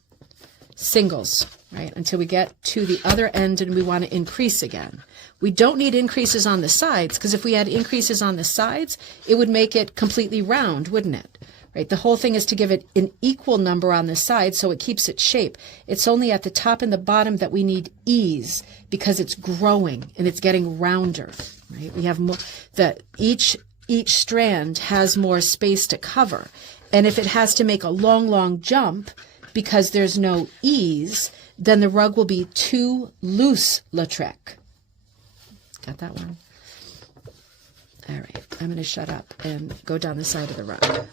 singles, right? Until we get to the other end and we want to increase again. We don't need increases on the sides, because if we had increases on the sides, it would make it completely round, wouldn't it? Right? The whole thing is to give it an equal number on the side so it keeps its shape. It's only at the top and the bottom that we need ease because it's growing and it's getting rounder, right? We have more, each strand has more space to cover. And if it has to make a long jump because there's no ease, then the rug will be too loose, Lautrec. Got that one? All right, I'm going to shut up and go down the side of the rug.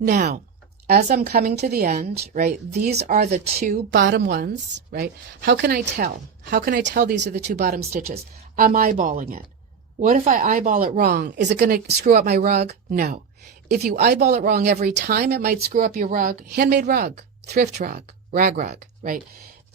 Now, as I'm coming to the end, right, these are the 2 bottom ones, right? How can I tell? How can I tell these are the 2 bottom stitches? I'm eyeballing it. What if I eyeball it wrong? Is it going to screw up my rug? No. If you eyeball it wrong every time, it might screw up your rug. Handmade rug, thrift rug, rag rug, right?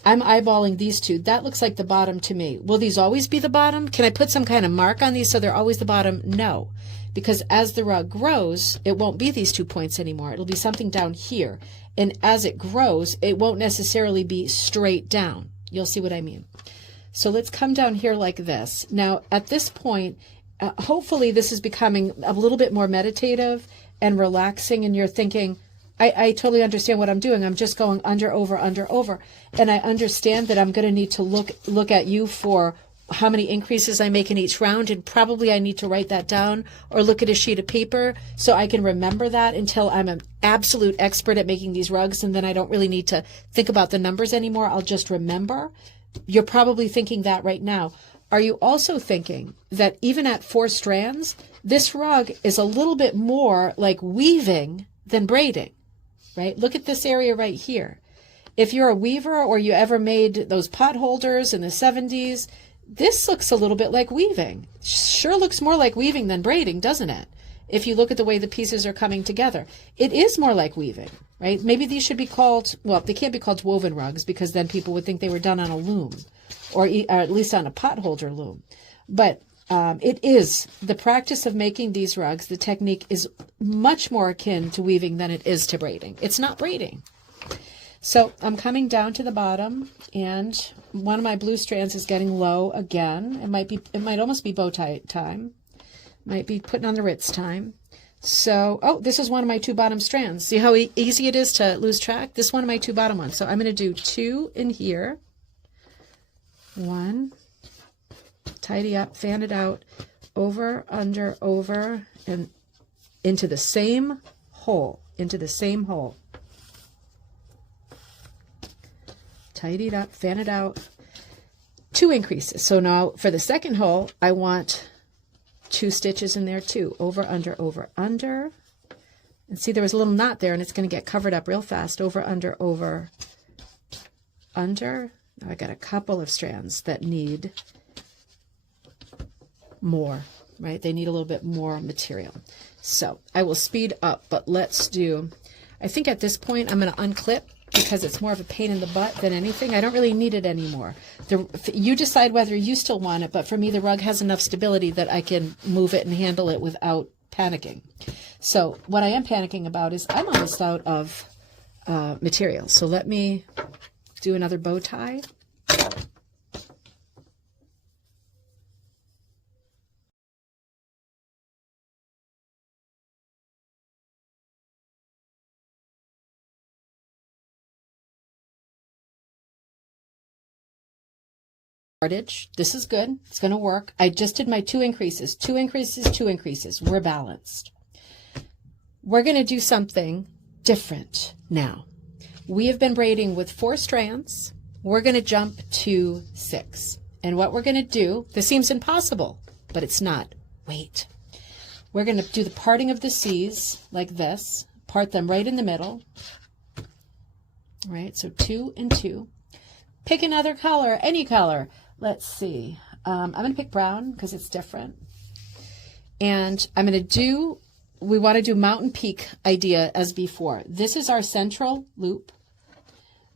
I'm eyeballing these 2. That looks like the bottom to me. Will these always be the bottom? Can I put some kind of mark on these so they're always the bottom? No. because as the rug grows, it won't be these 2 points anymore. It'll be something down here. And as it grows, it won't necessarily be straight down. You'll see what I mean. So let's come down here like this. Now, at this point, hopefully this is becoming a little bit more meditative and relaxing, and you're thinking, I totally understand what I'm doing. I'm just going under, over, under, over. And I understand that I'm going to need to look at you for how many increases I make in each round, and probably I need to write that down or look at a sheet of paper so I can remember that until I'm an absolute expert at making these rugs, and then I don't really need to think about the numbers anymore. I'll just remember. You're probably thinking that right now. Are you also thinking that even at 4 strands, this rug is a little bit more like weaving than braiding, right? Look at this area right here. If you're a weaver or you ever made those pot holders in the 70s, this looks a little bit like weaving. Sure looks more like weaving than braiding, doesn't it? If you look at the way the pieces are coming together, it is more like weaving, right? Maybe these should be called, well, they can't be called woven rugs because then people would think they were done on a loom or at least on a pot holder loom. But it is the practice of making these rugs. The technique is much more akin to weaving than it is to braiding. It's not braiding. So I'm coming down to the bottom, and one of my blue strands is getting low again. It might almost be bow tie time. Might be putting on the Ritz time. So, oh, this is one of my 2 bottom strands. See how easy it is to lose track? This is one of my 2 bottom ones. So I'm going to do 2 in here. 1, tidy up, fan it out, over, under, over, and into the same hole, Tidy it up, fan it out, 2 increases. So now for the second hole, I want 2 stitches in there too, over, under, and see there was a little knot there and it's going to get covered up real fast, over, under. Now I got a couple of strands that need more, right? They need a little bit more material. So I will speed up, but let's do, I think at this point I'm going to unclip because it's more of a pain in the butt than anything. I don't really need it anymore. You decide whether you still want it, but for me the rug has enough stability that I can move it and handle it without panicking. So what I am panicking about is I'm almost out of material. So let me do another bow tie. This is good. It's going to work. I just did my 2 increases. 2 increases, 2 increases. We're balanced. We're going to do something different now. We have been braiding with 4 strands. We're going to jump to 6. And what we're going to do, this seems impossible, but it's not. Wait. We're going to do the parting of the C's like this. Part them right in the middle. All right, so 2 and 2. Pick another color, any color. Let's see. I'm going to pick brown because it's different. And I'm going to do, we want to do mountain peak idea as before. This is our central loop.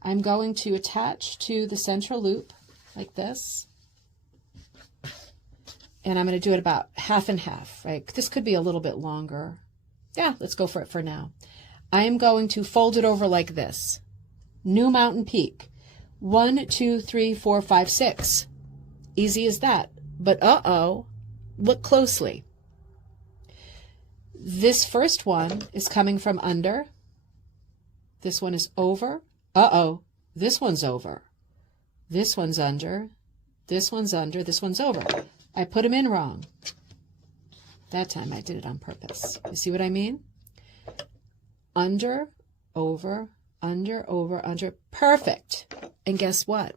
I'm going to attach to the central loop like this. And I'm going to do it about half and half, right? This could be a little bit longer. Yeah, let's go for it for now. I am going to fold it over like this. New mountain peak. 1, 2, 3, 4, 5, 6. Easy as that. But look closely. This first one is coming from under. This one is over. This one's over. This one's under. This one's under. This one's over. I put them in wrong. That time I did it on purpose. You see what I mean? Under, over, under, over, under. Perfect. And guess what?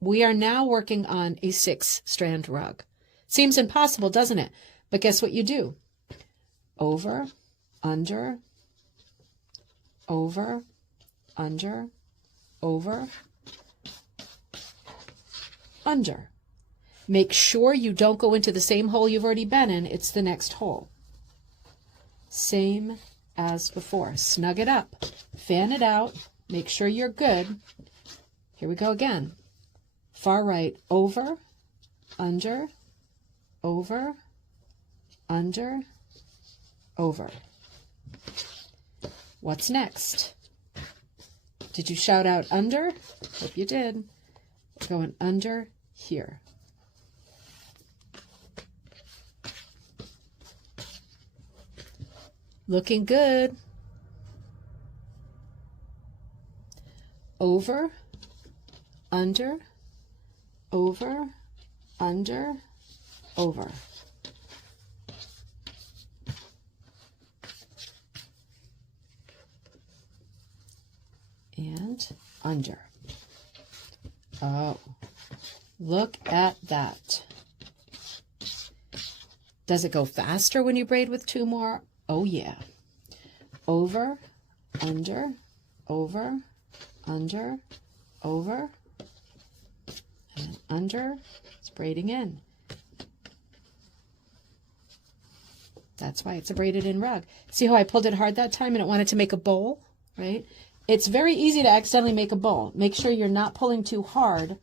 We are now working on a 6-strand rug. Seems impossible, doesn't it? But guess what you do? Over, under, over, under, over, under. Make sure you don't go into the same hole you've already been in. It's the next hole. Same as before. Snug it up. Fan it out. Make sure you're good. Here we go again. Far right, over, under, over. What's next? Did you shout out under? Hope you did. Going under here. Looking good. Over, under, over, under, over. And under. Oh, look at that. Does it go faster when you braid with two more? Oh yeah. Over, under, over, under, over, and under. It's braiding in. That's why it's a braided in rug. See how I pulled it hard that time and it wanted to make a bowl, right? It's very easy to accidentally make a bowl. Make sure you're not pulling too hard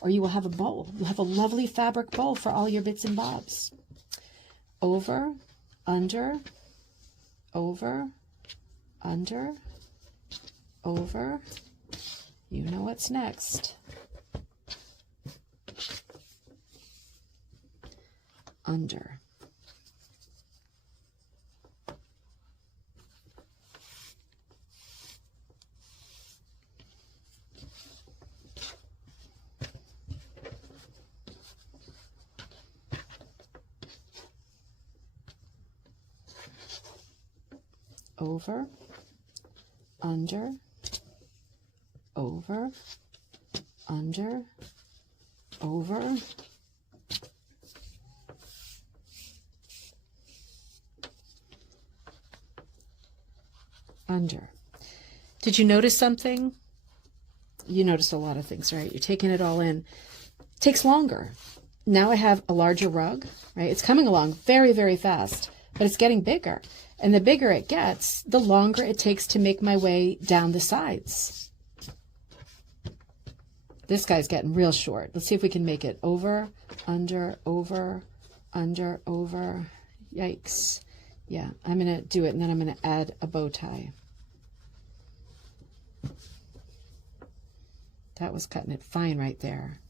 or you will have a bowl. You'll have a lovely fabric bowl for all your bits and bobs. Over, under, over, under, over. You know what's next. Under. Over, under, over, under, over, under. Did you notice something? You noticed a lot of things, right? You're taking it all in. It takes longer. Now I have a larger rug, right? It's coming along very, very fast, but it's getting bigger. And the bigger it gets, the longer it takes to make my way down the sides. This guy's getting real short. Let's see if we can make it over, under, over, under, over. Yikes. Yeah, I'm going to do it, and then I'm going to add a bow tie. That was cutting it fine right there.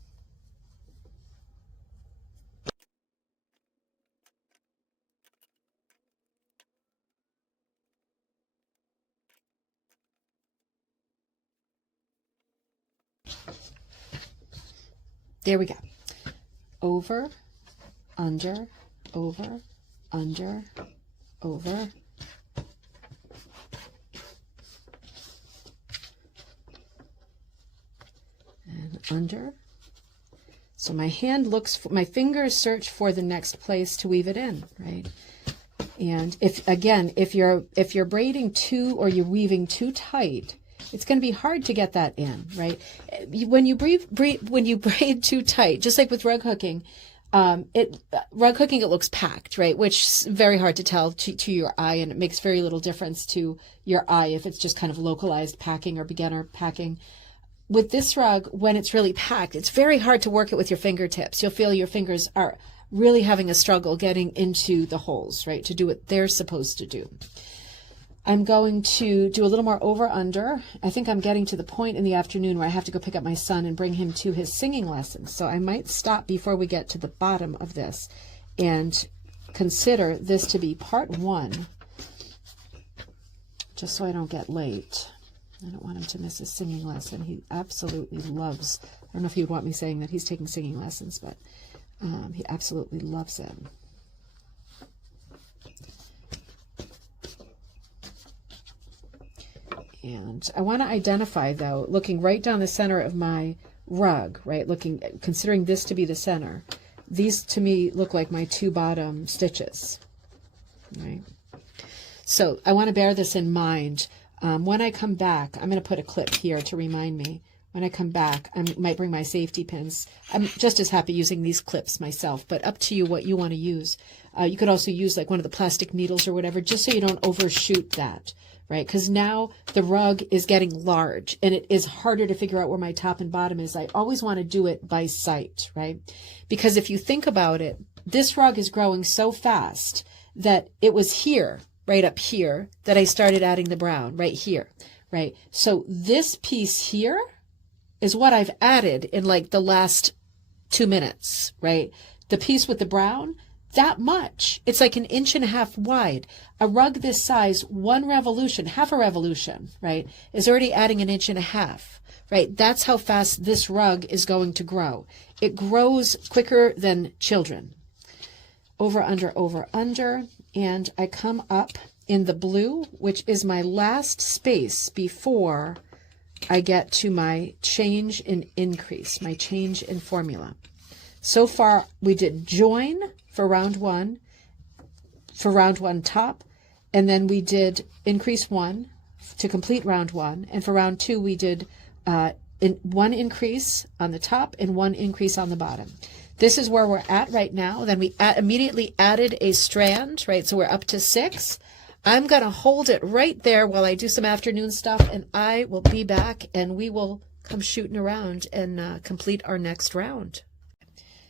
There we go. Over, under, over, under, over. And under. So my hand looks, for, my fingers search for the next place to weave it in, right? And if, again, if you're braiding too, or you're weaving too tight, it's going to be hard to get that in, right? When you braid too tight, just like with rug hooking, it looks packed, right? Which is very hard to tell to your eye, and it makes very little difference to your eye if it's just kind of localized packing or beginner packing. With this rug, when it's really packed, it's very hard to work it with your fingertips. You'll feel your fingers are really having a struggle getting into the holes, right? To do what they're supposed to do. I'm going to do a little more over under. I think I'm getting to the point in the afternoon where I have to go pick up my son and bring him to his singing lessons. So I might stop before we get to the bottom of this and consider this to be part one, just so I don't get late. I don't want him to miss his singing lesson. He absolutely loves, I don't know if he would want me saying that he's taking singing lessons, but he absolutely loves it. And I want to identify, though, looking right down the center of my rug, right, considering this to be the center, these to me look like my two bottom stitches, right? So I want to bear this in mind. When I come back, I'm going to put a clip here to remind me. When I come back, I might bring my safety pins. I'm just as happy using these clips myself, but up to you what you want to use. You could also use like one of the plastic needles or whatever, just so you don't overshoot that. Right? Because now the rug is getting large and it is harder to figure out where my top and bottom is. I always want to do it by sight, right? Because if you think about it, this rug is growing so fast that it was here right up here that I started adding the brown, right here, right? So this piece here is what I've added in like the last 2 minutes, right? The piece with the brown, that much. It's like 1.5 inches wide. A rug this size, one revolution, half a revolution, right, is already adding 1.5 inches, right? That's how fast this rug is going to grow. It grows quicker than children. Over, under, and I come up in the blue, which is my last space before I get to my change in increase, my change in formula. So far, we did join for round one top, and then we did increase 1 to complete round 1, and for round 2, we did one increase on the top and 1 increase on the bottom. This is where we're at right now. Then we immediately added a strand, right? So we're up to 6. I'm going to hold it right there while I do some afternoon stuff, and I will be back, and we will come shooting around and complete our next round.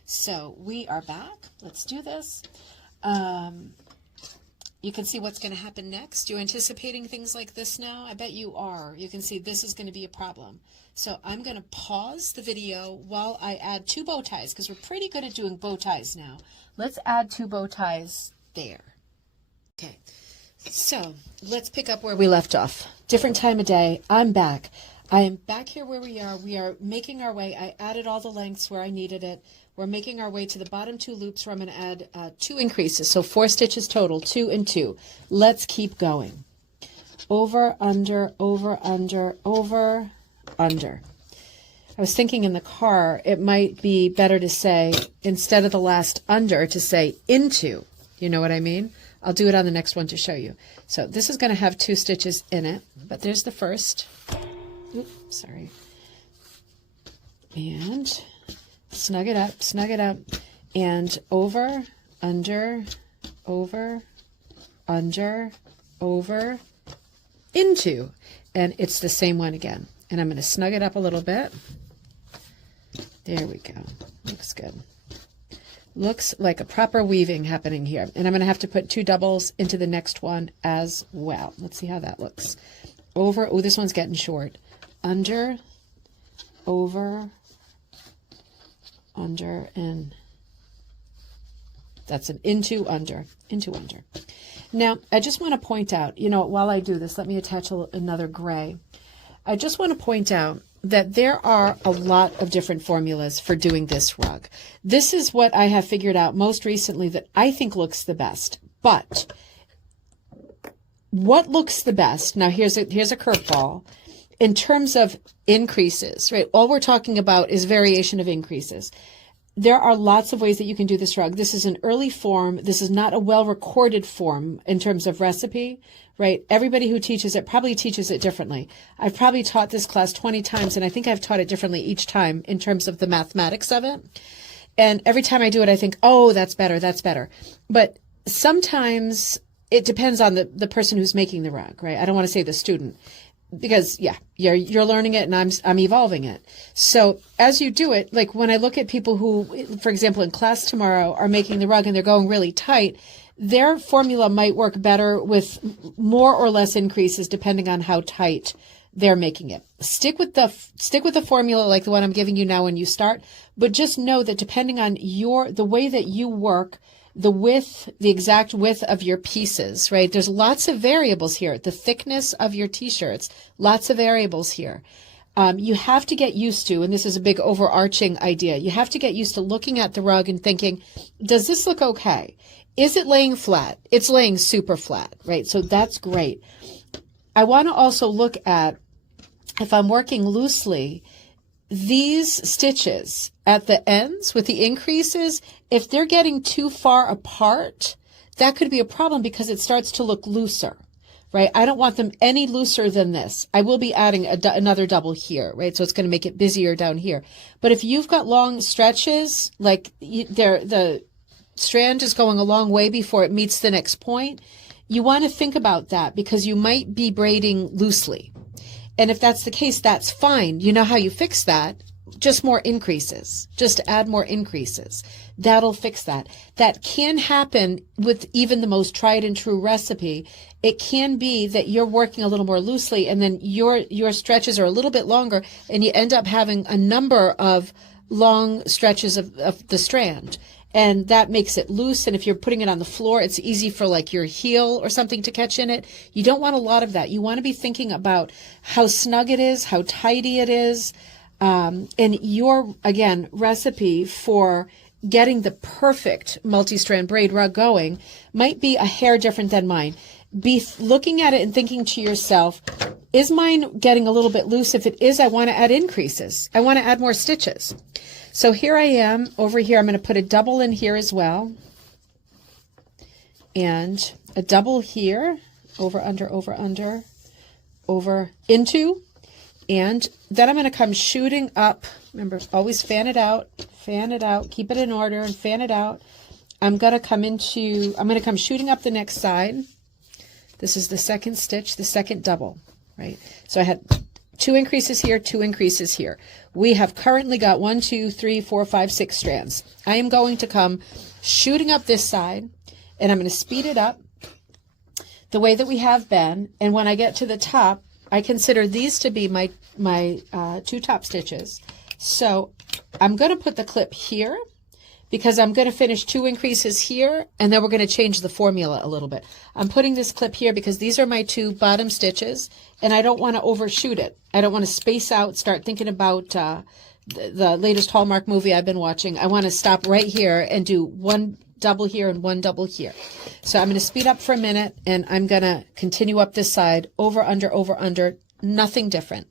So we are back. Let's do this. You can see what's going to happen next. You're anticipating things like this now? I bet you are. You can see this is going to be a problem. So I'm going to pause the video while I add 2 bow ties, because we're pretty good at doing bow ties now. Let's add 2 bow ties there. Okay, so let's pick up where we left off. Different time of day. I'm back. I am back here where we are. We are making our way. I added all the lengths where I needed it. We're making our way to the bottom 2 loops where I'm going to add 2 increases. So 4 stitches total, 2 and 2. Let's keep going. Over, under, over, under, over, under. I was thinking in the car, it might be better to say, instead of the last under, to say into. You know what I mean? I'll do it on the next one to show you. So this is going to have 2 stitches in it, but there's the first. Oops, sorry. And snug it up, and over, under, into, and it's the same one again. And I'm going to snug it up a little bit. There we go. Looks good. Looks like a proper weaving happening here. And I'm going to have to put 2 doubles into the next one as well. Let's see how that looks. Over, oh, this one's getting short. Under, over, under, and that's an into, under. Now, I just want to point out, while I do this, let me attach another gray. I just want to point out that there are a lot of different formulas for doing this rug. This is what I have figured out most recently that I think looks the best. But what looks the best, now here's a curveball, in terms of increases, right? All we're talking about is variation of increases. There are lots of ways that you can do this rug. This is an early form. This is not a well-recorded form in terms of recipe, right? Everybody who teaches it probably teaches it differently. I've probably taught this class 20 times, and I think I've taught it differently each time in terms of the mathematics of it. And every time I do it, I think, oh, that's better. But sometimes it depends on the person who's making the rug, right? I don't want to say the student. Because, yeah, you're learning it, and I'm evolving it. So as you do it, like when I look at people who, for example, in class tomorrow are making the rug and they're going really tight, their formula might work better with more or less increases depending on how tight they're making it. Stick with the formula like the one I'm giving you now when you start, but just know that depending on the way that you work, the exact width of your pieces, right? There's lots of variables here. The thickness of your t-shirts, lots of variables here. You have to get used to, and this is a big overarching idea, you have to get used to looking at the rug and thinking, does this look okay? Is it laying flat? It's laying super flat, right? So that's great. I want to also look at, if I'm working loosely, these stitches at the ends with the increases, if they're getting too far apart, that could be a problem because it starts to look looser, right? I don't want them any looser than this. I will be adding another double here, right? So it's going to make it busier down here. But if you've got long stretches, like the strand is going a long way before it meets the next point, you want to think about that because you might be braiding loosely. And if that's the case, that's fine. You know how you fix that? just more increases, just add more increases. That'll fix that. That can happen with even the most tried and true recipe. It can be that you're working a little more loosely and then your stretches are a little bit longer and you end up having a number of long stretches of the strand. And that makes it loose. And if you're putting it on the floor, it's easy for like your heel or something to catch in it. You don't want a lot of that. You want to be thinking about how snug it is, how tidy it is. And your, again, recipe for getting the perfect multi-strand braid rug going might be a hair different than mine. Be looking at it and thinking to yourself, is mine getting a little bit loose? If it is, I want to add increases. I want to add more stitches. So here I am over here. I'm going to put a double in here as well. And a double here, over, under, over, under, over, into. And then I'm going to come shooting up. Remember, always fan it out, keep it in order and fan it out. I'm going to come shooting up the next side. This is the second stitch, the second double, right? So I had 2 increases here, 2 increases here. We have currently got 1, 2, 3, 4, 5, 6 strands. I am going to come shooting up this side, and I'm going to speed it up the way that we have been. And when I get to the top, I consider these to be my 2 top stitches. So I'm going to put the clip here because I'm going to finish 2 increases here, and then we're going to change the formula a little bit. I'm putting this clip here because these are my 2 bottom stitches, and I don't want to overshoot it. I don't want to space out, start thinking about the latest Hallmark movie I've been watching. I want to stop right here and do 1 double here and 1 double here. So I'm going to speed up for a minute, and I'm going to continue up this side, over, under, nothing different.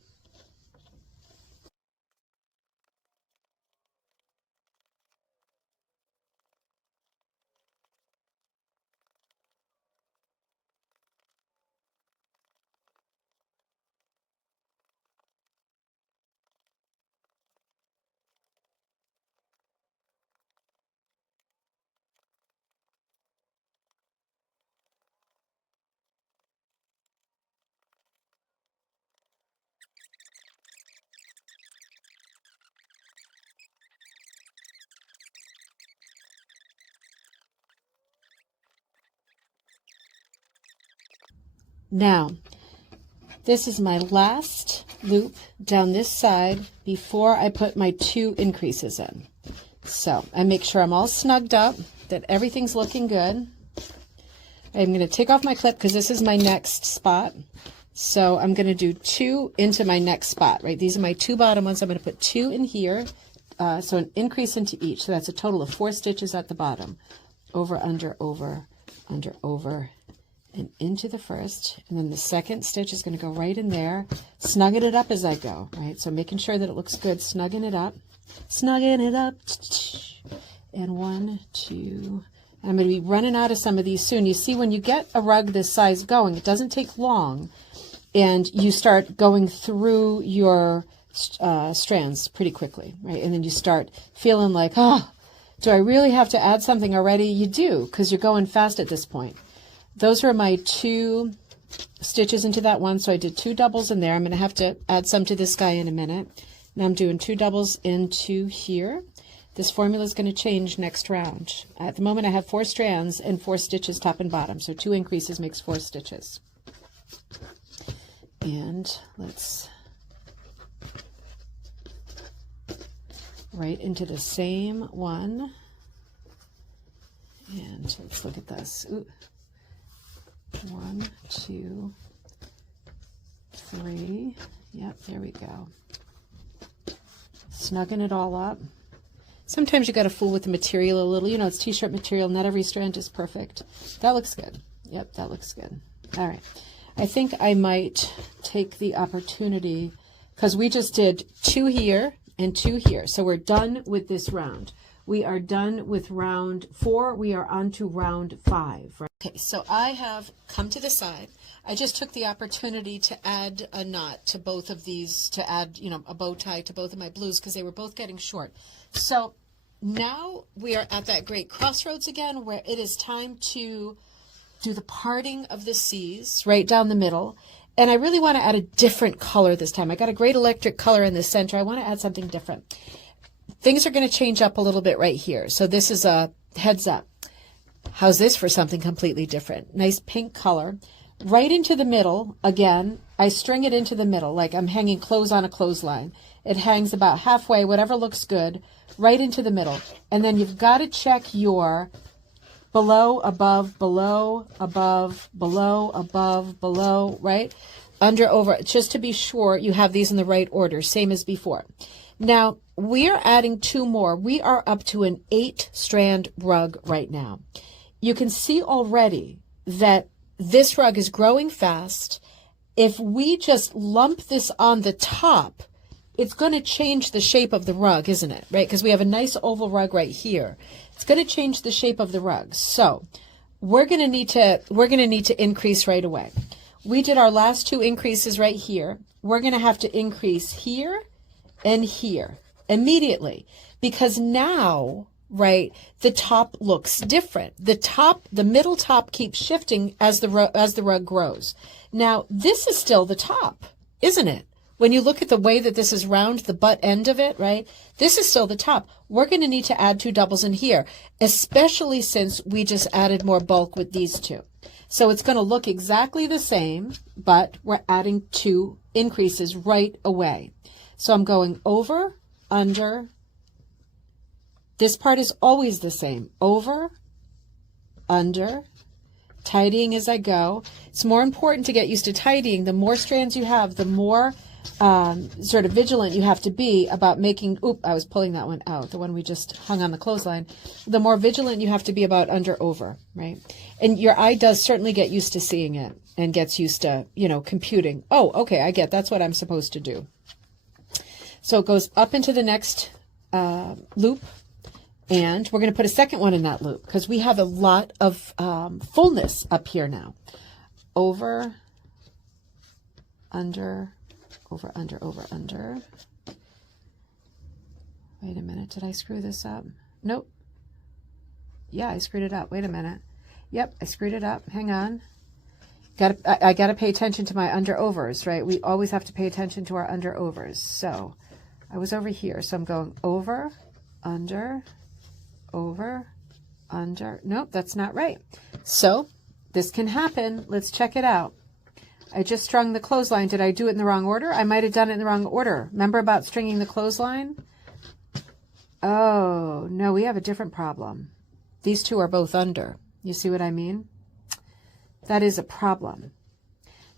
Now, this is my last loop down this side before I put my 2 increases in. So I make sure I'm all snugged up, that everything's looking good. I'm going to take off my clip because this is my next spot. So I'm going to do 2 into my next spot, right? These are my 2 bottom ones. I'm going to put 2 in here. So an increase into each. So that's a total of 4 stitches at the bottom. Over, under, over, and into the first, and then the second stitch is going to go right in there, snugging it up as I go, right? So making sure that it looks good, snugging it up, and 1, 2, I'm going to be running out of some of these soon. You see, when you get a rug this size going, it doesn't take long, and you start going through your strands pretty quickly, right? And then you start feeling like, oh, do I really have to add something already? You do, because you're going fast at this point. Those are my 2 stitches into that one. So I did 2 doubles in there. I'm going to have to add some to this guy in a minute. Now I'm doing 2 doubles into here. This formula is going to change next round. At the moment I have 4 strands and 4 stitches top and bottom. So 2 increases makes 4 stitches. And let's right into the same one. And let's look at this. Ooh. 1, 2, 3. Yep, there we go. Snugging it all up. Sometimes you got to fool with the material a little. You know, it's t-shirt material. Not every strand is perfect. That looks good. Yep, that looks good. All right. I think I might take the opportunity, because we just did 2 here and 2 here. So we're done with this round. We are done with round 4. We are on to round 5. Right? Okay, so I have come to the side. I just took the opportunity to add a knot to both of these, to add, you know, a bow tie to both of my blues because they were both getting short. So now we are at that great crossroads again where it is time to do the parting of the C's right down the middle. And I really want to add a different color this time. I got a great electric color in the center. I want to add something different. Things are going to change up a little bit right here. So this is a heads up. How's this for something completely different? Nice pink color. Right into the middle, again, I string it into the middle like I'm hanging clothes on a clothesline. It hangs about halfway, whatever looks good, right into the middle. And then you've got to check your below, above, below, above, below, above, below, right? Under, over, just to be sure you have these in the right order, same as before. Now, we are adding 2 more. We are up to an 8-strand rug right now. You can see already that this rug is growing fast. If we just lump this on the top, it's going to change the shape of the rug, isn't it? Right? Because we have a nice oval rug right here. It's going to change the shape of the rug. So we're going to need to increase right away. We did our last 2 increases right here. We're going to have to increase here and here immediately, because now, right, the top looks different. The middle top keeps shifting as the rug grows. Now, this is still the top, isn't it? When you look at the way that this is round, the butt end of it, right? This is still the top. We're going to need to add 2 doubles in here, especially since we just added more bulk with these 2. So it's going to look exactly the same, but we're adding 2 increases right away. So I'm going over, under. This part is always the same. Over, under, tidying as I go. It's more important to get used to tidying. The more strands you have, the more sort of vigilant you have to be about making, I was pulling that one out, the one we just hung on the clothesline. The more vigilant you have to be about under, over, right? And your eye does certainly get used to seeing it and gets used to, computing. Oh, okay, I get, that's what I'm supposed to do. So it goes up into the next loop, and we're going to put a second one in that loop because we have a lot of fullness up here now. Over, under, over, under, over, under. Wait a minute, did I screw this up? Nope. Yeah, I screwed it up. Wait a minute. Yep, I screwed it up. Hang on. I got to pay attention to my under-overs, right? We always have to pay attention to our under-overs. So I was over here, so I'm going over, under, over, under. Nope, that's not right. So this can happen. Let's check it out. I just strung the clothesline. Did I do it in the wrong order? I might have done it in the wrong order. Remember about stringing the clothesline? Oh, no, we have a different problem. These 2 are both under. You see what I mean? That is a problem.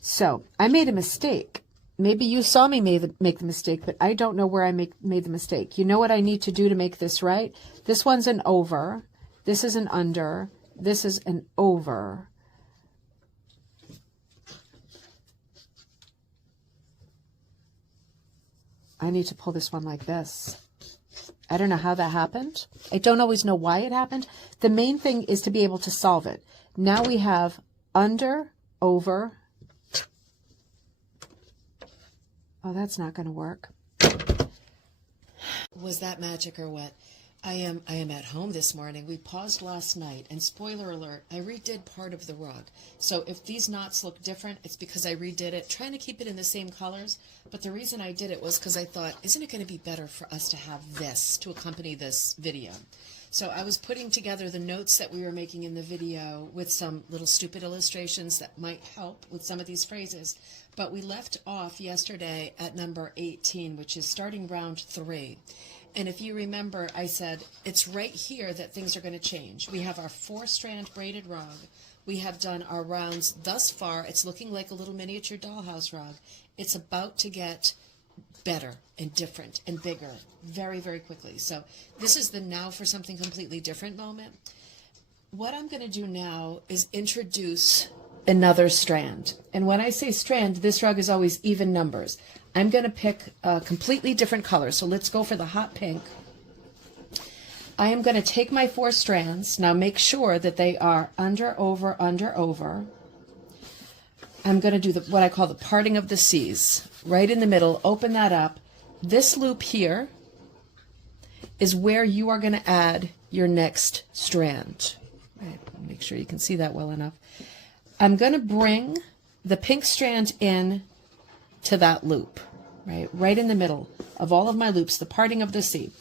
So I made a mistake. Maybe you saw me make the mistake, but I don't know where I made the mistake. You know what I need to do to make this right? This one's an over. This is an under. This is an over. I need to pull this one like this. I don't know how that happened. I don't always know why it happened. The main thing is to be able to solve it. Now we have under, over. Oh, that's not going to work. Was that magic or what? I am at home this morning. We paused last night, and spoiler alert, I redid part of the rug. So if these knots look different, it's because I redid it, trying to keep it in the same colors. But the reason I did it was because I thought, isn't it going to be better for us to have this to accompany this video? So I was putting together the notes that we were making in the video with some little stupid illustrations that might help with some of these phrases. But we left off yesterday at number 18, which is starting round 3. And if you remember, I said, it's right here that things are going to change. We have our 4-strand braided rug. We have done our rounds thus far. It's looking like a little miniature dollhouse rug. It's about to get better and different and bigger very, very quickly. So this is the now for something completely different moment. What I'm going to do now is introduce another strand. And when I say strand, this rug is always even numbers. I'm going to pick a completely different color. So let's go for the hot pink. I am going to take my 4 strands. Now make sure that they are under, over, under, over. I'm going to do what I call the parting of the seas. Right in the middle, open that up. This loop here is where you are going to add your next strand. Right, make sure you can see that well enough. I'm going to bring the pink strand in to that loop, right in the middle of all of my loops, the parting of the C.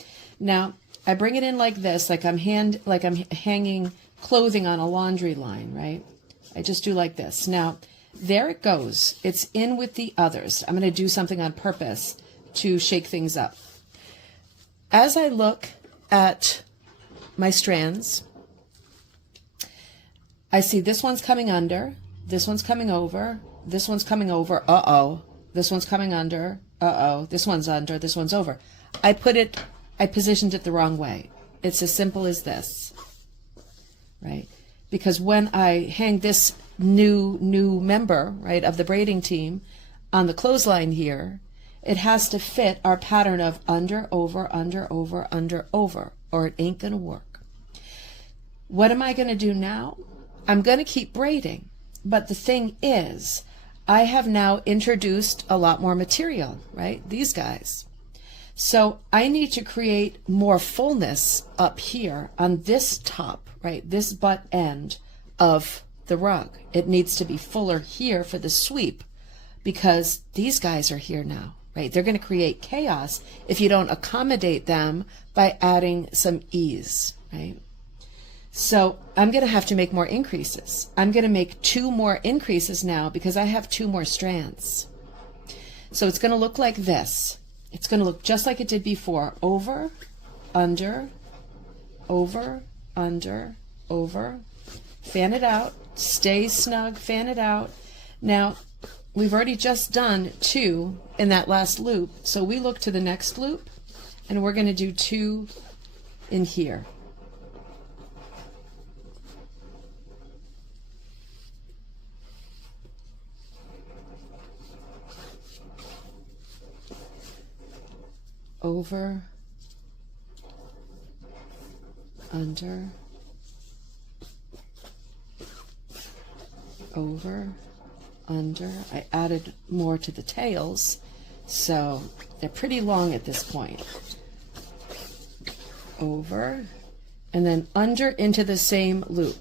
Now I bring it in like this, like I'm hanging clothing on a laundry line, right? I just do like this. Now there it goes. It's in with the others. I'm going to do something on purpose to shake things up. As I look at my strands, I see this one's coming under, this one's coming over, this one's coming over, uh-oh, this one's coming under, uh-oh, this one's under, this one's over. I positioned it the wrong way. It's as simple as this, right? Because when I hang this new member, right, of the braiding team on the clothesline here, it has to fit our pattern of under, over, under, over, under, over, or it ain't gonna work. What am I gonna do now? I'm gonna keep braiding, but the thing is, I have now introduced a lot more material, right? These guys. So I need to create more fullness up here on this top, right? This butt end of the rug. It needs to be fuller here for the sweep because these guys are here now, right? They're going to create chaos if you don't accommodate them by adding some ease, right? So I'm going to have to make more increases. I'm going to make 2 more increases now because I have 2 more strands. So it's going to look like this. It's going to look just like it did before. Over, under, over, under, over. Fan it out. Stay snug. Fan it out. Now, we've already just done 2 in that last loop. So we look to the next loop, and we're going to do 2 in here. Over, under, over, under. I added more to the tails, so they're pretty long at this point. Over, and then under into the same loop.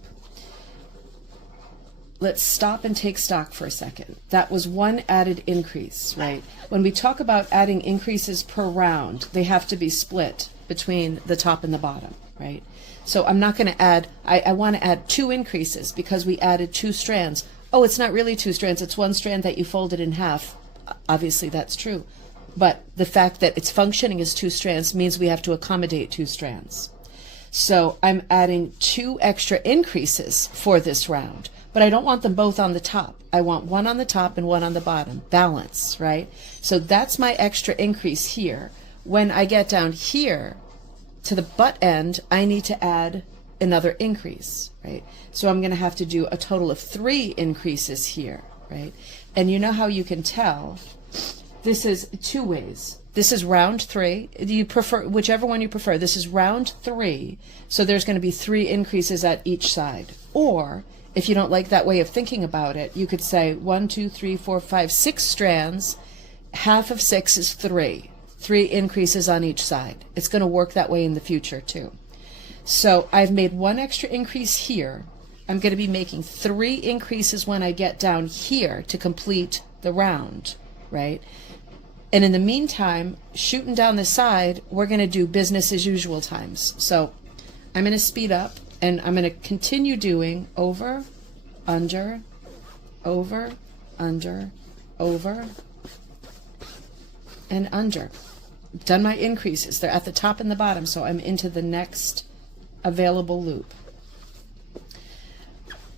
Let's stop and take stock for a second. That was 1 added increase, right? When we talk about adding increases per round, they have to be split between the top and the bottom, right? So I'm not going to add, I want to add 2 increases because we added 2 strands. Oh, it's not really 2 strands, it's 1 strand that you folded in half. Obviously that's true. But the fact that it's functioning as 2 strands means we have to accommodate 2 strands. So I'm adding 2 extra increases for this round. But I don't want them both on the top. I want 1 on the top and 1 on the bottom. Balance, right? So that's my extra increase here. When I get down here to the butt end, I need to add another increase, right? So I'm going to have to do a total of 3 increases here, right? And you know how you can tell? This is 2 ways. This is round 3. You prefer whichever one you prefer. This is round 3. So there's going to be 3 increases at each side. Or if you don't like that way of thinking about it, you could say 1, 2, 3, 4, 5, 6 strands. Half of 6 is 3. 3 increases on each side. It's going to work that way in the future too. So I've made 1 extra increase here. I'm going to be making 3 increases when I get down here to complete the round, right? And in the meantime, shooting down the side, we're going to do business as usual times. So I'm going to speed up. And I'm going to continue doing over, under, over, under, over, and under. Done my increases. They're at the top and the bottom, so I'm into the next available loop.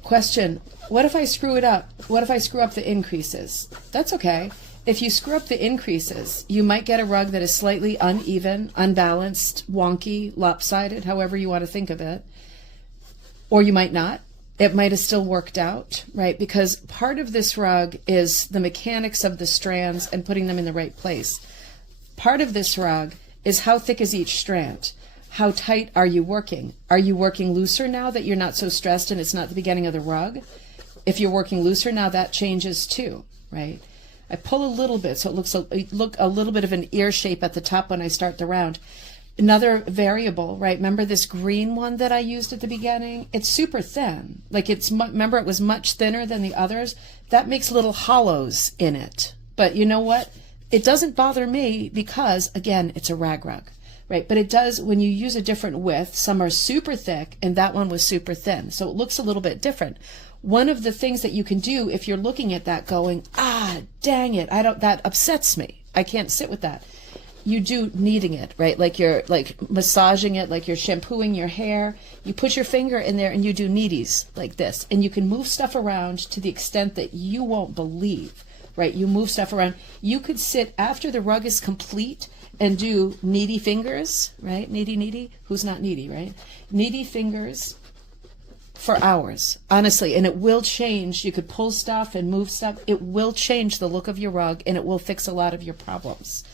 Question, what if I screw it up? What if I screw up the increases? That's okay. If you screw up the increases, you might get a rug that is slightly uneven, unbalanced, wonky, lopsided, however you want to think of it. Or you might not. It might have still worked out, right? Because part of this rug is the mechanics of the strands and putting them in the right place. Part of this rug is how thick is each strand? How tight are you working? Are you working looser now that you're not so stressed and it's not the beginning of the rug? If you're working looser now, that changes too, right? I pull a little bit so it looks a little bit of an ear shape at the top when I start the round. Another variable, right? Remember this green one that I used at the beginning? It's super thin. Like remember it was much thinner than the others? That makes little hollows in it. But you know what? It doesn't bother me because, again, it's a rag rug, right? But it does when you use a different width. Some are super thick and that one was super thin. So it looks a little bit different. One of the things that you can do if you're looking at that going, dang it, that upsets me. I can't sit with that. You do kneading it, right? Like you're like massaging it, like you're shampooing your hair. You put your finger in there and you do kneadies like this. And you can move stuff around to the extent that you won't believe, right? You move stuff around. You could sit after the rug is complete and do needy fingers, right? Needy. Who's not needy, right? Needy fingers for hours, honestly, and it will change. You could pull stuff and move stuff. It will change the look of your rug and it will fix a lot of your problems.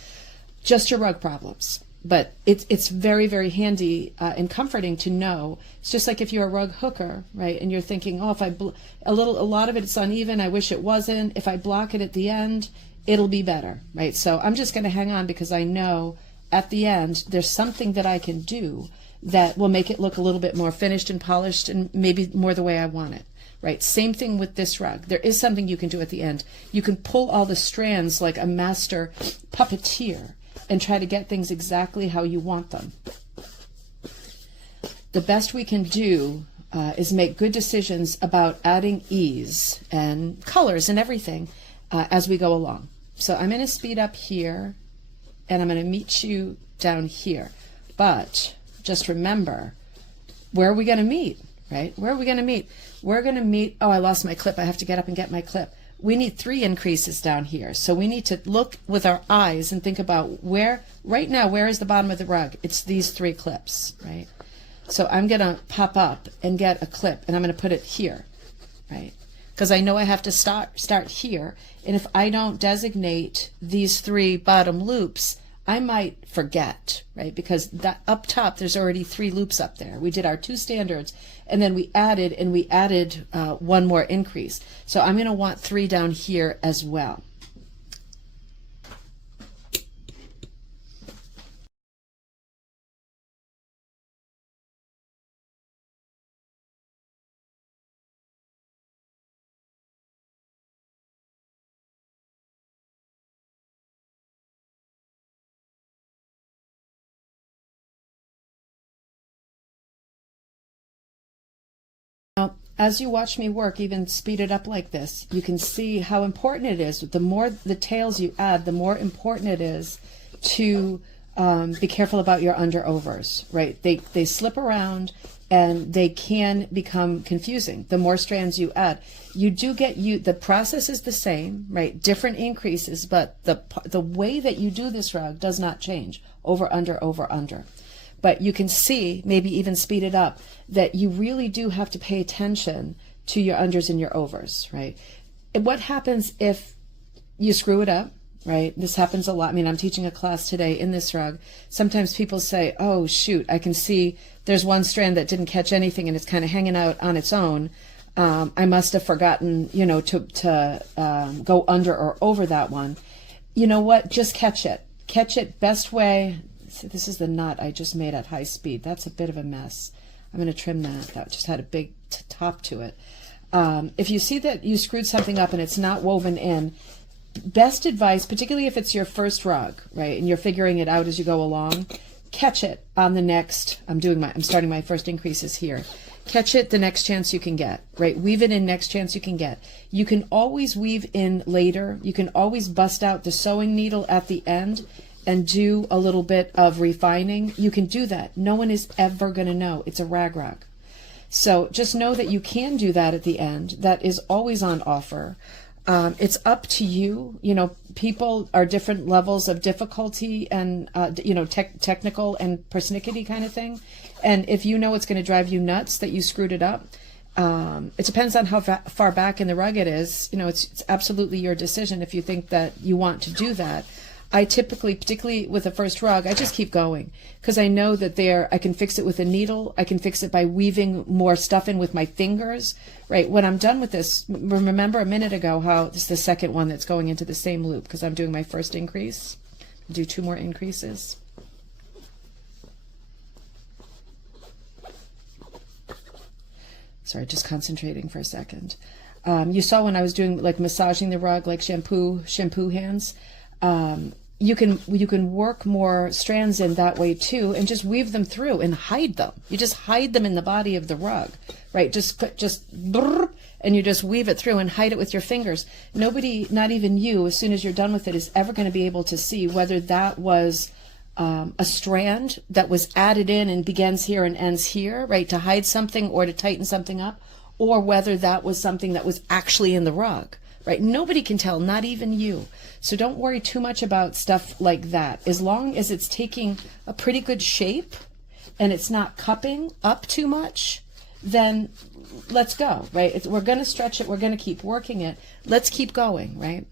Just your rug problems. But it's very, very handy and comforting to know. It's just like if you're a rug hooker, right? And you're thinking, oh, if a lot of it's uneven, I wish it wasn't. If I block it at the end, it'll be better, right? So I'm just going to hang on because I know at the end there's something that I can do that will make it look a little bit more finished and polished and maybe more the way I want it. Right, same thing with this rug. There is something you can do at the end. You can pull all the strands like a master puppeteer and try to get things exactly how you want them. The best we can do is make good decisions about adding ease and colors and everything as we go along. So I'm going to speed up here and I'm going to meet you down here. But just remember, where are we going to meet, right? Where are we going to meet? We're going to meet, oh, I lost my clip. I have to get up and get my clip. We need 3 increases down here. So we need to look with our eyes and think about right now, where is the bottom of the rug? It's these 3 clips, right? So I'm going to pop up and get a clip and I'm going to put it here, right? Because I know I have to start here. And if I don't designate these 3 bottom loops, I might forget, right? Because that up top, there's already 3 loops up there. We did our 2 standards and then we added 1 more increase. So I'm going to want 3 down here as well. As you watch me work, even speed it up like this, you can see how important it is. The more the tails you add, the more important it is to be careful about your under-overs, right? They slip around and they can become confusing. The more strands you add, you do get the process is the same, right? Different increases, but the way that you do this rug does not change. Over, under. But you can see, maybe even speed it up, that you really do have to pay attention to your unders and your overs, right? And what happens if you screw it up, right? This happens a lot. I mean, I'm teaching a class today in this rug. Sometimes people say, oh, shoot, I can see there's one strand that didn't catch anything and it's kind of hanging out on its own. I must have forgotten, to go under or over that one. You know what? Just catch it. Catch it best way. This is the knot I just made at high speed. That's a bit of a mess. I'm going to trim that. That just had a big top to it. If you see that you screwed something up and it's not woven in, best advice, particularly if it's your first rug, right, and you're figuring it out as you go along, catch it on the next. I'm starting my first increases here. Catch it the next chance you can get, right? Weave it in next chance you can get. You can always weave in later. You can always bust out the sewing needle at the end and do a little bit of refining. You can do that. No one is ever going to know. It's a rag rug. So just know that you can do that at the end. That is always on offer. It's up to you. People are different levels of difficulty and, technical and persnickety kind of thing. And if you know it's going to drive you nuts that you screwed it up, it depends on how far back in the rug it is. It's absolutely your decision if you think that you want to do that. I typically, particularly with the first rug, I just keep going because I know that I can fix it with a needle. I can fix it by weaving more stuff in with my fingers, right? When I'm done with this, remember a minute ago how this is the second one that's going into the same loop because I'm doing my first increase. Do 2 more increases. Sorry, just concentrating for a second. You saw when I was doing like massaging the rug, like shampoo hands. You can work more strands in that way too, and just weave them through and hide them. You just hide them in the body of the rug, right? And you just weave it through and hide it with your fingers. Nobody, not even you, as soon as you're done with it, is ever going to be able to see whether that was a strand that was added in and begins here and ends here, right, to hide something or to tighten something up, or whether that was something that was actually in the rug, right? Nobody can tell, not even you. So don't worry too much about stuff like that. As long as it's taking a pretty good shape and it's not cupping up too much, then let's go, right? We're going to stretch it. We're going to keep working it. Let's keep going, right?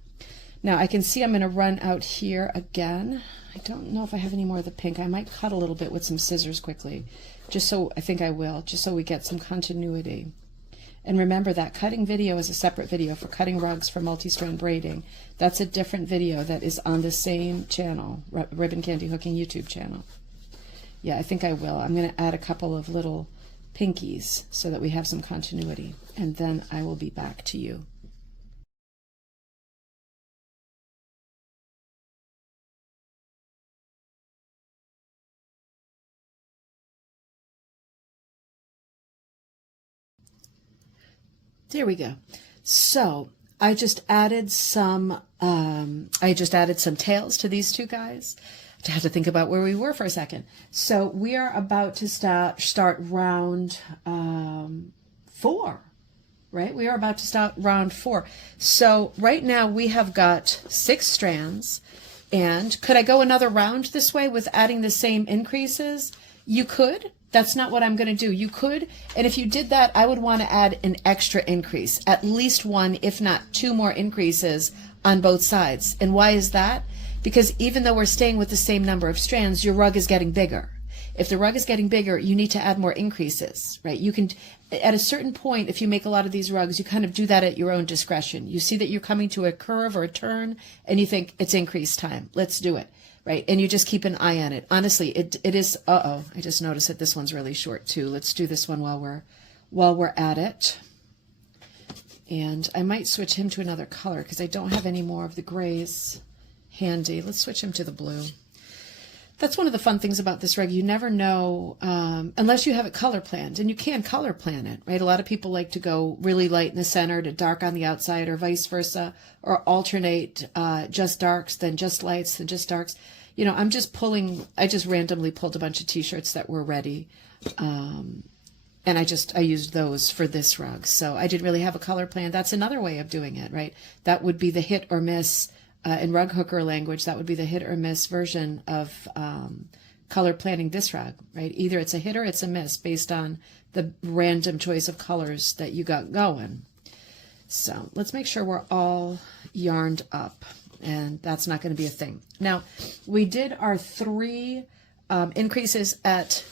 Now I can see I'm going to run out here again. I don't know if I have any more of the pink. I might cut a little bit with some scissors quickly, just so I think I will, just so we get some continuity. And remember that cutting video is a separate video for cutting rugs for multi-strand braiding. That's a different video that is on the same channel, Ribbon Candy Hooking YouTube channel. Yeah, I think I will. I'm going to add a couple of little pinkies so that we have some continuity, and then I will be back to you. There we go. So I just added some tails to these two guys. I had to think about where we were for a second. So we are about to start round 4, right? We are about to start round 4. So right now we have got 6 strands. And could I go another round this way with adding the same increases? You could. That's not what I'm going to do. You could, and if you did that, I would want to add an extra increase, at least 1, if not 2 more increases on both sides. And why is that? Because even though we're staying with the same number of strands, your rug is getting bigger. If the rug is getting bigger, you need to add more increases, right? You can, at a certain point, if you make a lot of these rugs, you kind of do that at your own discretion. You see that you're coming to a curve or a turn, and you think it's increase time. Let's do it. Right, and you just keep an eye on it. Honestly, it is. I just noticed that this one's really short too. Let's do this one while we're at it. And I might switch him to another color because I don't have any more of the grays handy. Let's switch him to the blue. That's one of the fun things about this rug. You never know unless you have it color planned, and you can color plan it, right? A lot of people like to go really light in the center to dark on the outside, or vice versa, or alternate just darks, then just lights, then just darks. You know, I just randomly pulled a bunch of t-shirts that were ready. And I used those for this rug. So I didn't really have a color plan. That's another way of doing it, right? That would be the hit or miss in rug hooker language. That would be the hit or miss version of color planning this rug, right? Either it's a hit or it's a miss based on the random choice of colors that you got going. So let's make sure we're all yarned up. And that's not going to be a thing. Now, we did our 3 increases at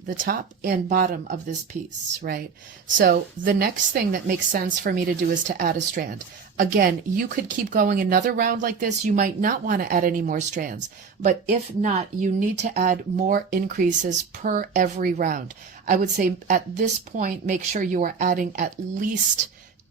the top and bottom of this piece, right? So the next thing that makes sense for me to do is to add a strand. Again, you could keep going another round like this. You might not want to add any more strands, but if not, you need to add more increases per every round. I would say at this point, make sure you are adding at least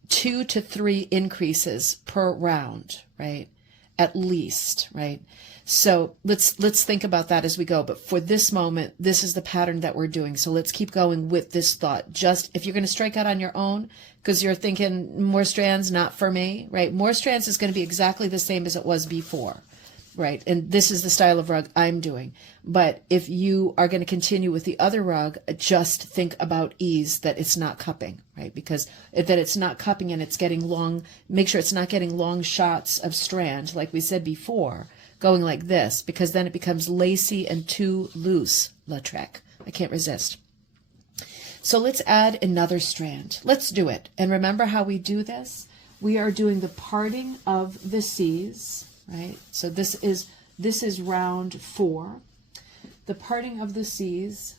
2 to 3 increases per round, right? At least, right? So let's think about that as we go. But for this moment, this is the pattern that we're doing. So let's keep going with this thought. Just if you're going to strike out on your own because you're thinking more strands, not for me, right? More strands is going to be exactly the same as it was before, right? And this is the style of rug I'm doing. But if you are going to continue with the other rug, just think about ease, that it's not cupping, right? Because that it's not cupping and it's getting long, make sure it's not getting long shots of strand, like we said before, going like this, because then it becomes lacy and too loose, Lautrec. I can't resist. So let's add another strand. Let's do it. And remember how we do this? We are doing the parting of the C's, right? So this is round 4. The parting of the C's.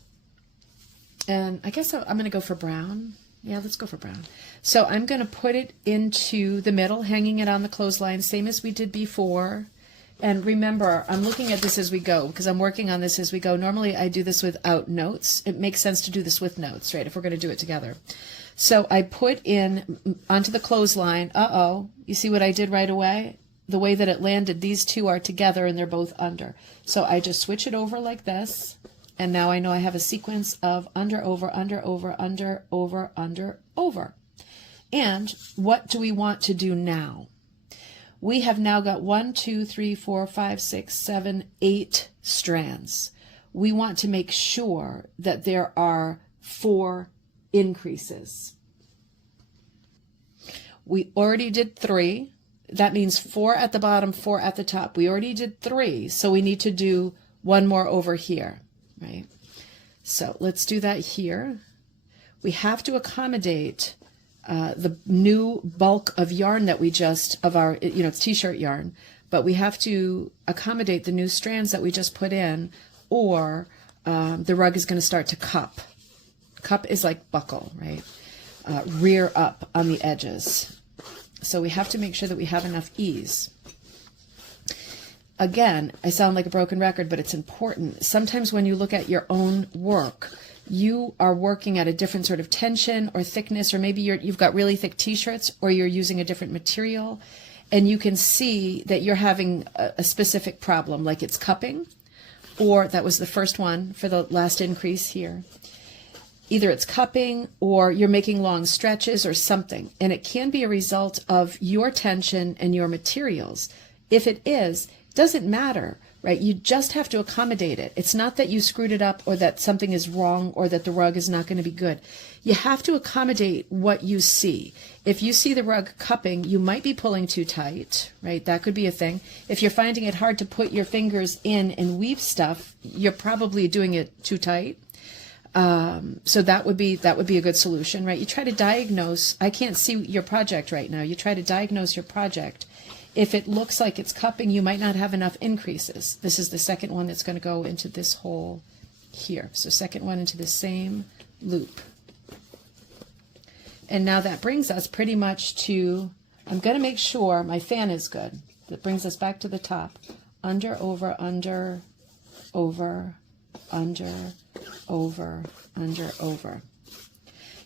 And I guess I'm going to go for brown. Yeah, let's go for brown. So I'm going to put it into the middle, hanging it on the clothesline, same as we did before. And remember, I'm looking at this as we go because I'm working on this as we go. Normally I do this without notes. It makes sense to do this with notes, right, if we're going to do it together. So I put in onto the clothesline. You see what I did right away? The way that it landed, these two are together and they're both under. So I just switch it over like this. And now I know I have a sequence of under, over, under, over, under, over, under, over. And what do we want to do now? We have now got 1, 2, 3, 4, 5, 6, 7, 8 strands. We want to make sure that there are 4 increases. We already did 3. That means 4 at the bottom, 4 at the top. We already did 3, so we need to do 1 more over here, right? So let's do that here. We have to accommodate the new bulk of yarn that we just, of our, it's t-shirt yarn, but we have to accommodate the new strands that we just put in, or the rug is going to start to cup. Cup is like buckle, right? Rear up on the edges. So we have to make sure that we have enough ease. Again, I sound like a broken record, but it's important. Sometimes when you look at your own work, you are working at a different sort of tension or thickness, or maybe you've got really thick t-shirts, or you're using a different material, and you can see that you're having a specific problem, like it's cupping, or that was the first one for the last increase here. Either it's cupping or you're making long stretches or something, and it can be a result of your tension and your materials. If it is, it doesn't matter. Right? You just have to accommodate it. It's not that you screwed it up or that something is wrong or that the rug is not going to be good. You have to accommodate what you see. If you see the rug cupping, you might be pulling too tight, right? That could be a thing. If you're finding it hard to put your fingers in and weave stuff, you're probably doing it too tight. So that would be a good solution, right? You try to diagnose. I can't see your project right now. You try to diagnose your project. If it looks like it's cupping, you might not have enough increases. This is the second one that's going to go into this hole here. So second one into the same loop. And now that brings us pretty much to, I'm going to make sure my fan is good. That brings us back to the top. Under, over, under, over, under, over, under, over.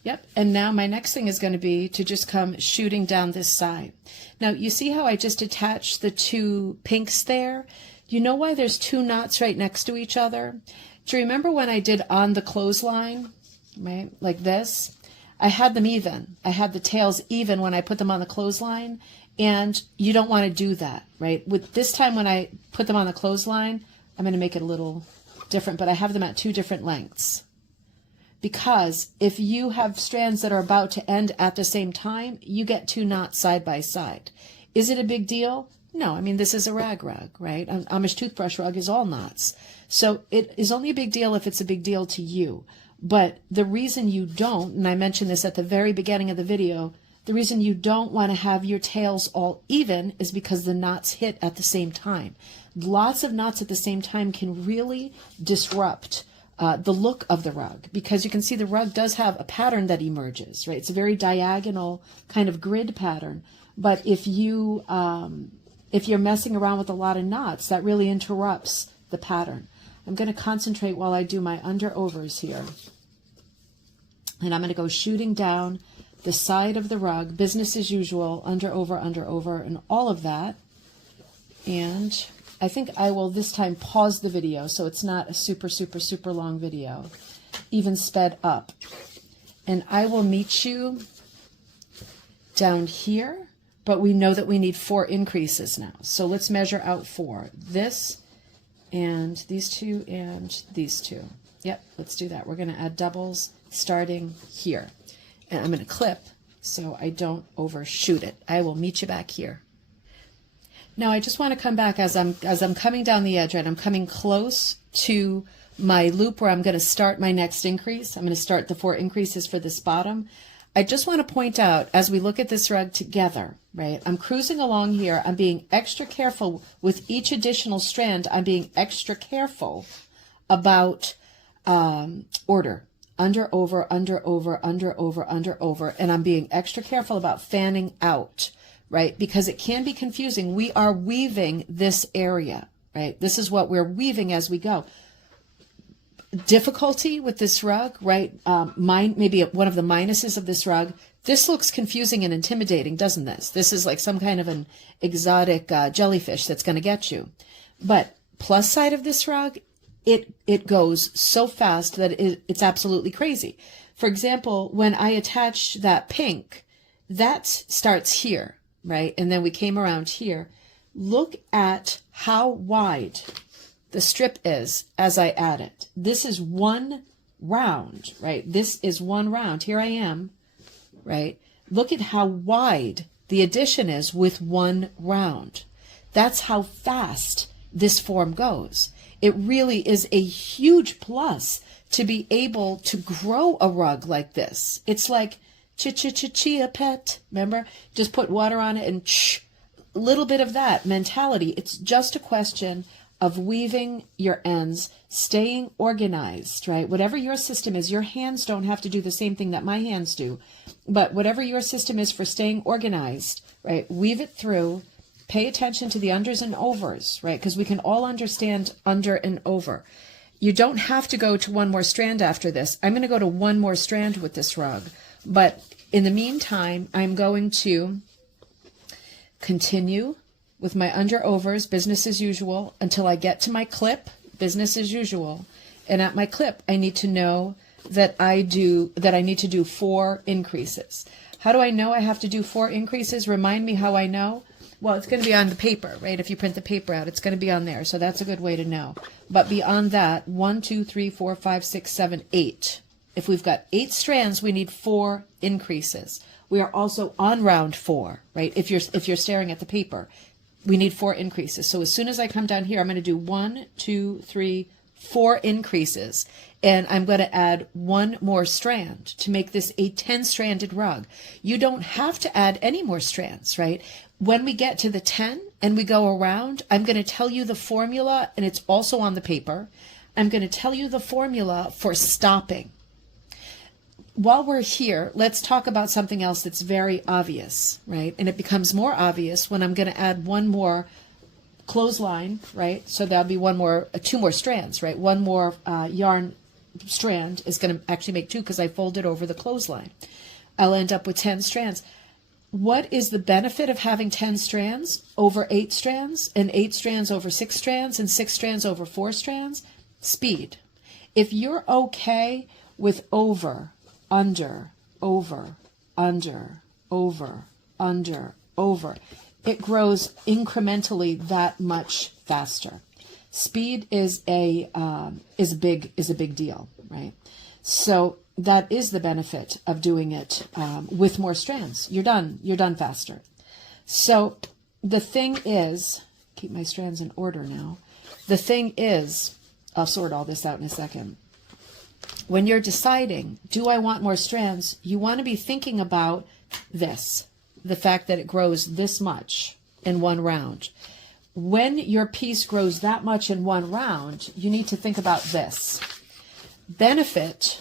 Yep, and now my next thing is going to be to just come shooting down this side. Now, you see how I just attached the 2 pinks there? You know why there's 2 knots right next to each other? Do you remember when I did on the clothesline, right, like this? I had them even. I had the tails even when I put them on the clothesline, and you don't want to do that, right? With this time when I put them on the clothesline, I'm going to make it a little different, but I have them at 2 different lengths. Because if you have strands that are about to end at the same time, you get 2 knots side by side. Is it a big deal? No, I mean, this is a rag, right? An Amish toothbrush rug is all knots. So it is only a big deal if it's a big deal to you. But the reason you don't, and I mentioned this at the very beginning of the video, the reason you don't want to have your tails all even is because the knots hit at the same time. Lots of knots at the same time can really disrupt the look of the rug, because you can see the rug does have a pattern that emerges, right? It's a very diagonal kind of grid pattern. But if you're messing around with a lot of knots, that really interrupts the pattern. I'm going to concentrate while I do my under overs here. And I'm going to go shooting down the side of the rug, business as usual, under, over, and all of that. And I think I will this time pause the video so it's not a super, super, super long video, even sped up. And I will meet you down here, but we know that we need 4 increases now. So let's measure out 4. This and these 2 and these 2. Yep, let's do that. We're going to add doubles starting here. And I'm going to clip so I don't overshoot it. I will meet you back here. Now I just want to come back as I'm coming down the edge, right? I'm coming close to my loop where I'm going to start my next increase. I'm going to start the 4 increases for this bottom. I just want to point out, as we look at this rug together, right? I'm cruising along here. I'm being extra careful with each additional strand. I'm being extra careful about order. Under, over, under, over, under, over, under, over. And I'm being extra careful about fanning out, right? Because it can be confusing. We are weaving this area, right? This is what we're weaving as we go. Difficulty with this rug, right? Maybe one of the minuses of this rug. This looks confusing and intimidating, doesn't this? This is like some kind of an exotic jellyfish that's going to get you. But plus side of this rug, it goes so fast that it's absolutely crazy. For example, when I attach that pink, that starts here, right? And then we came around here. Look at how wide the strip is as I add it. This is one round, right? This is one round. Here I am, right? Look at how wide the addition is with one round. That's how fast this form goes. It really is a huge plus to be able to grow a rug like this. It's like chia pet. Remember? Just put water on it and a little bit of that mentality. It's just a question of weaving your ends, staying organized, right? Whatever your system is, your hands don't have to do the same thing that my hands do, but whatever your system is for staying organized, right? Weave it through, pay attention to the unders and overs, right? Because we can all understand under and over. You don't have to go to one more strand after this. I'm going to go to one more strand with this rug, but in the meantime, I'm going to continue with my under overs, business as usual, until I get to my clip, business as usual. And at my clip, I need to know that I need to do 4 increases. How do I know I have to do 4 increases? Remind me how I know. Well, it's going to be on the paper, right? If you print the paper out, it's going to be on there. So that's a good way to know. But beyond that, 1, 2, 3, 4, 5, 6, 7, 8. If we've got 8 strands, we need 4 increases. We are also on round 4, right? If you're staring at the paper, we need 4 increases. So as soon as I come down here, I'm going to do 1, 2, 3, 4 increases. And I'm going to add 1 more strand to make this a 10-stranded rug. You don't have to add any more strands, right? When we get to the 10 and we go around, I'm going to tell you the formula, and it's also on the paper. I'm going to tell you the formula for stopping. While we're here, let's talk about something else that's very obvious, right? And it becomes more obvious when I'm going to add 1 more clothesline, right? So that'll be 2 more strands, right? 1 more yarn strand is going to actually make 2 because I folded over the clothesline. I'll end up with 10 strands. What is the benefit of having 10 strands over 8 strands, and 8 strands over 6 strands, and 6 strands over 4 strands? Speed. If you're okay with over, under, over, under, over, under, over, it grows incrementally that much faster. Speed is a big deal, right? So that is the benefit of doing it with more strands. You're done faster. So the thing is, keep my strands in order now. The thing is, I'll sort all this out in a second. When you're deciding, do I want more strands? You want to be thinking about this, the fact that it grows this much in one round. When your piece grows that much in one round, you need to think about this. Benefit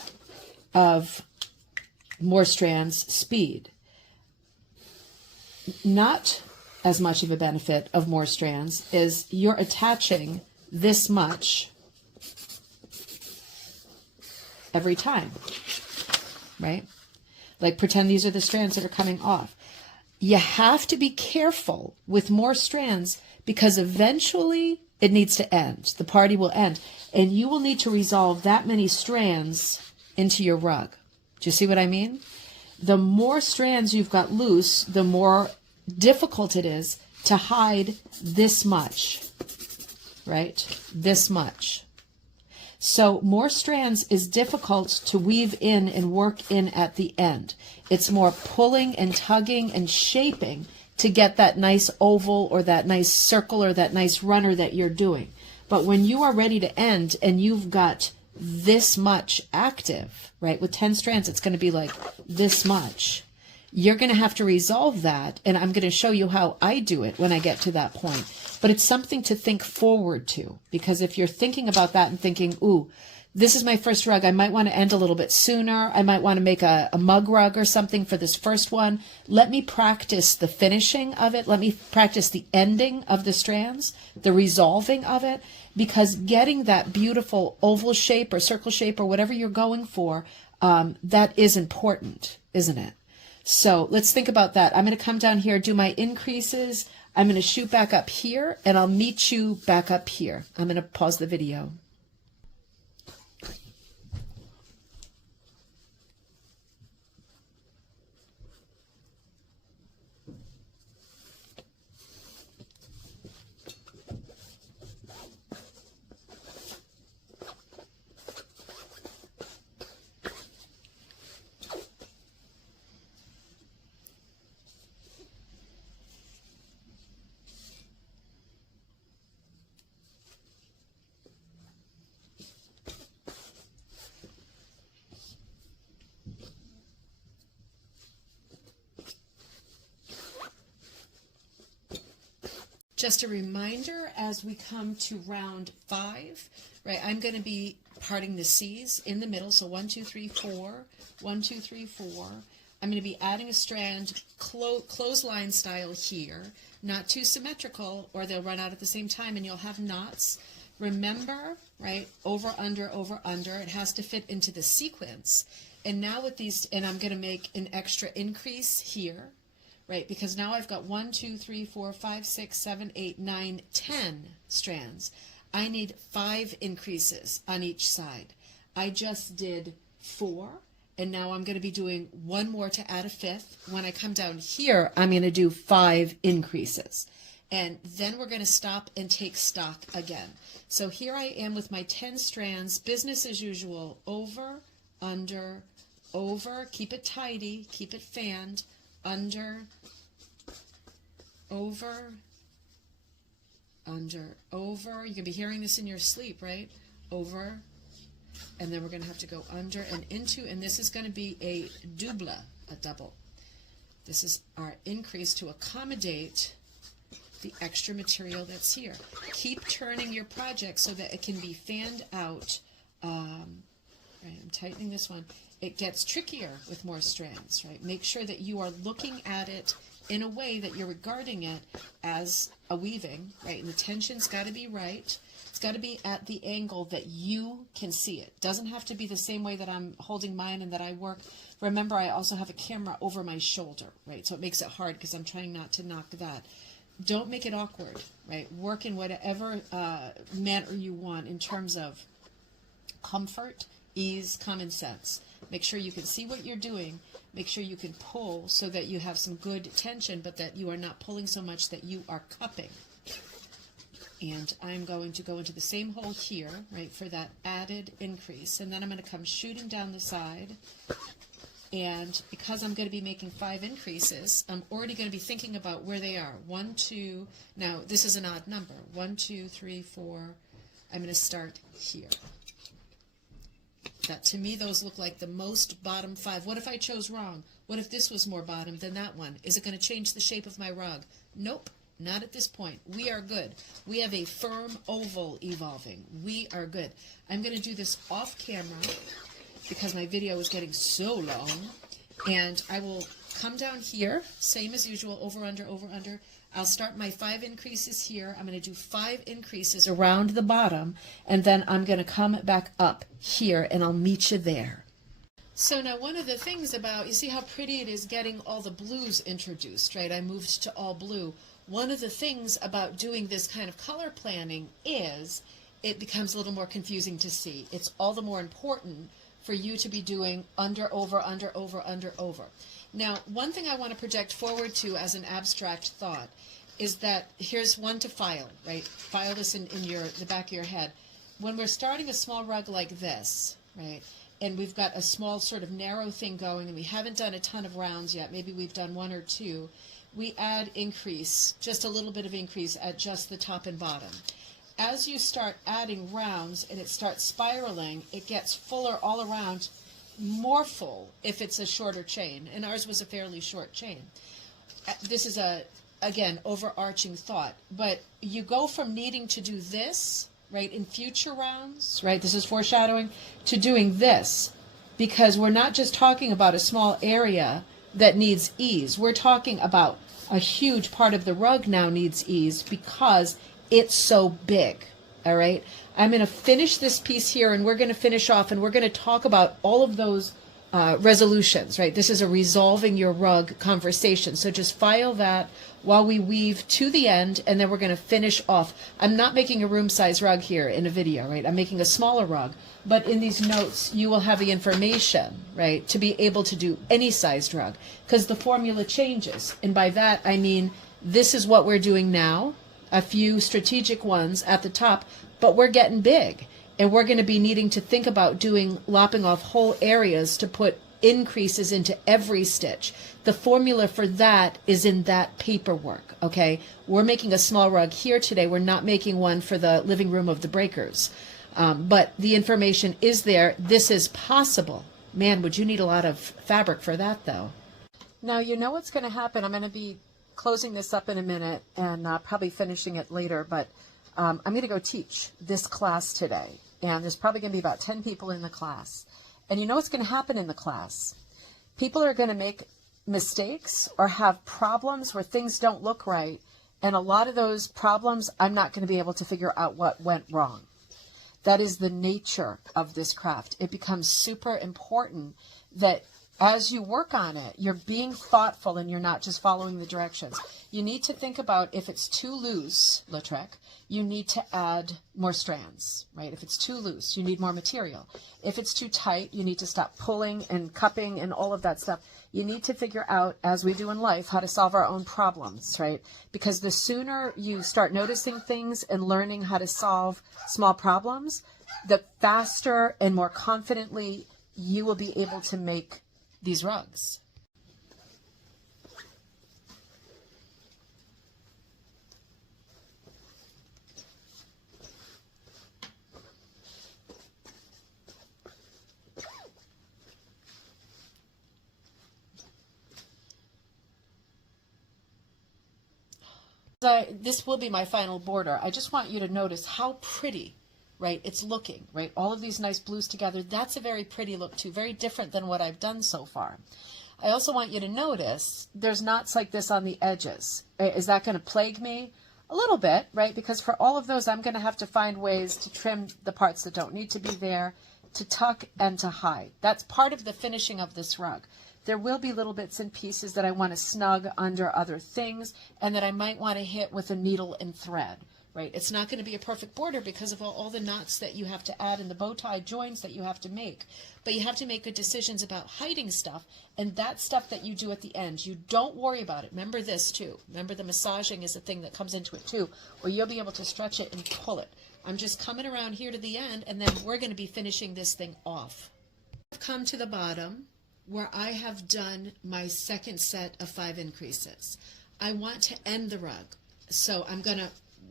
of more strands, speed. Not as much of a benefit of more strands is you're attaching this much every time, right? Like pretend these are the strands that are coming off. You have to be careful with more strands because eventually it needs to end. The party will end, and you will need to resolve that many strands into your rug. Do you see what I mean? The more strands you've got loose, the more difficult it is to hide this much, right? This much. So more strands is difficult to weave in and work in at the end. It's more pulling and tugging and shaping to get that nice oval or that nice circle or that nice runner that you're doing. But when you are ready to end and you've got this much active, right? With 10 strands, it's going to be like this much. You're going to have to resolve that, and I'm going to show you how I do it when I get to that point. But it's something to think forward to, because if you're thinking about that and thinking, ooh, this is my first rug. I might want to end a little bit sooner. I might want to make a mug rug or something for this first one. Let me practice the finishing of it. Let me practice the ending of the strands, the resolving of it, because getting that beautiful oval shape or circle shape or whatever you're going for, that is important, isn't it? So let's think about that. I'm going to come down here, do my increases. I'm going to shoot back up here, and I'll meet you back up here. I'm going to pause the video. Just a reminder, as we come to round 5, right, I'm going to be parting the C's in the middle. So 1, 2, 3, 4, 1, 2, 3, 4. I'm going to be adding a strand clothesline style here, not too symmetrical or they'll run out at the same time and you'll have knots. Remember, right, over, under, over, under. It has to fit into the sequence. And now with these, and I'm going to make an extra increase here. Right, because now I've got 1, 2, 3, 4, 5, 6, 7, 8, 9, 10 strands. I need 5 increases on each side. I just did 4, and now I'm going to be doing 1 more to add a 5th. When I come down here, I'm going to do 5 increases. And then we're going to stop and take stock again. So here I am with my 10 strands, business as usual, over, under, over, keep it tidy, keep it fanned, under, over, under, over. You're going to be hearing this in your sleep, right? Over, and then we're going to have to go under and into, and this is going to be a double, a double. This is our increase to accommodate the extra material that's here. Keep turning your project so that it can be fanned out. Right, I'm tightening this one. It gets trickier with more strands, right? Make sure that you are looking at it in a way that you're regarding it as a weaving, right? And the tension's got to be right. It's got to be at the angle that you can see it. Doesn't have to be the same way that I'm holding mine and that I work. Remember, I also have a camera over my shoulder, right? So it makes it hard because I'm trying not to knock that. Don't make it awkward, right? Work in whatever manner you want in terms of comfort, ease, common sense. Make sure you can see what you're doing. Make sure you can pull so that you have some good tension, but that you are not pulling so much that you are cupping. And I'm going to go into the same hole here, right, for that added increase. And then I'm going to come shooting down the side. And because I'm going to be making 5 increases, I'm already going to be thinking about where they are. 1, 2, now this is an odd number. 1, 2, 3, 4. I'm going to start here. That, to me, those look like the most bottom 5. What if I chose wrong? What if this was more bottom than that one? Is it going to change the shape of my rug? Nope, not at this point. We are good. We have a firm oval evolving. We are good. I'm going to do this off camera because my video is getting so long. And I will come down here, same as usual, over, under, over, under. I'll start my 5 increases here. I'm going to do 5 increases around the bottom, and then I'm going to come back up here, and I'll meet you there. So now one of the things about, you see how pretty it is getting all the blues introduced, right? I moved to all blue. One of the things about doing this kind of color planning is it becomes a little more confusing to see. It's all the more important for you to be doing under, over, under, over, under, over. Now, one thing I want to project forward to as an abstract thought is that here's one to file, right? File this in the back of your head. When we're starting a small rug like this, right, and we've got a small sort of narrow thing going and we haven't done a ton of rounds yet, maybe we've done 1 or 2, we add increase, just a little bit of increase at just the top and bottom. As you start adding rounds and it starts spiraling, it gets fuller all around, more full if it's a shorter chain, and ours was a fairly short chain. This is a, again, overarching thought, but you go from needing to do this right, in future rounds, right, this is foreshadowing, to doing this, because we're not just talking about a small area that needs ease. We're talking about a huge part of the rug now needs ease because it's so big. All right. I'm going to finish this piece here, and we're going to finish off, and we're going to talk about all of those resolutions, right? This is a resolving your rug conversation. So just file that while we weave to the end, and then we're going to finish off. I'm not making a room size rug here in a video, right? I'm making a smaller rug, but in these notes, you will have the information, right, to be able to do any sized rug, because the formula changes. And by that, I mean, this is what we're doing now, a few strategic ones at the top, but we're getting big. And we're going to be needing to think about lopping off whole areas to put increases into every stitch. The formula for that is in that paperwork, okay? We're making a small rug here today. We're not making one for the living room of the breakers. But the information is there. This is possible. Man, would you need a lot of fabric for that, though? Now, you know what's going to happen. I'm going to be closing this up in a minute and probably finishing it later, but I'm going to go teach this class today. And there's probably going to be about 10 people in the class. And you know what's going to happen in the class? People are going to make mistakes or have problems where things don't look right. And a lot of those problems, I'm not going to be able to figure out what went wrong. That is the nature of this craft. It becomes super important that as you work on it, you're being thoughtful and you're not just following the directions. You need to think about if it's too loose, Lautrec, you need to add more strands, right? If it's too loose, you need more material. If it's too tight, you need to stop pulling and cupping and all of that stuff. You need to figure out, as we do in life, how to solve our own problems, right? Because the sooner you start noticing things and learning how to solve small problems, the faster and more confidently you will be able to make these rugs. This will be my final border. I just want you to notice how pretty, right, it's looking, right? All of these nice blues together, that's a very pretty look too, very different than what I've done so far. I also want you to notice there's knots like this on the edges. Is that going to plague me? A little bit, right? Because for all of those, I'm going to have to find ways to trim the parts that don't need to be there, to tuck and to hide. That's part of the finishing of this rug. There will be little bits and pieces that I want to snug under other things and that I might want to hit with a needle and thread, right? It's not going to be a perfect border because of all the knots that you have to add and the bow tie joins that you have to make. But you have to make good decisions about hiding stuff, and that stuff that you do at the end, you don't worry about it. Remember this too. Remember the massaging is a thing that comes into it too, where you'll be able to stretch it and pull it. I'm just coming around here to the end, and then we're going to be finishing this thing off. I've come to the bottom where I have done my second set of 5 increases. I want to end the rug, so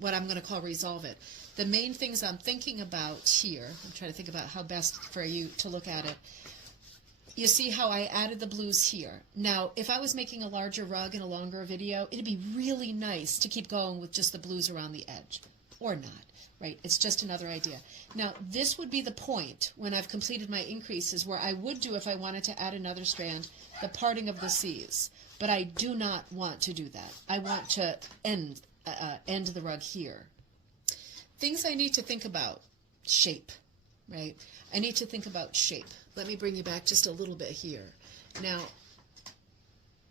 what I'm going to call resolve it. The main things I'm thinking about here, I'm trying to think about how best for you to look at it. You see how I added the blues here. Now, if I was making a larger rug and a longer video, it'd be really nice to keep going with just the blues around the edge, or not, right? It's just another idea. Now, this would be the point when I've completed my increases where I would do, if I wanted to add another strand, the parting of the C's. But I do not want to do that. I want to end the rug here. Things I need to think about. Shape, right? I need to think about shape. Let me bring you back just a little bit here. Now,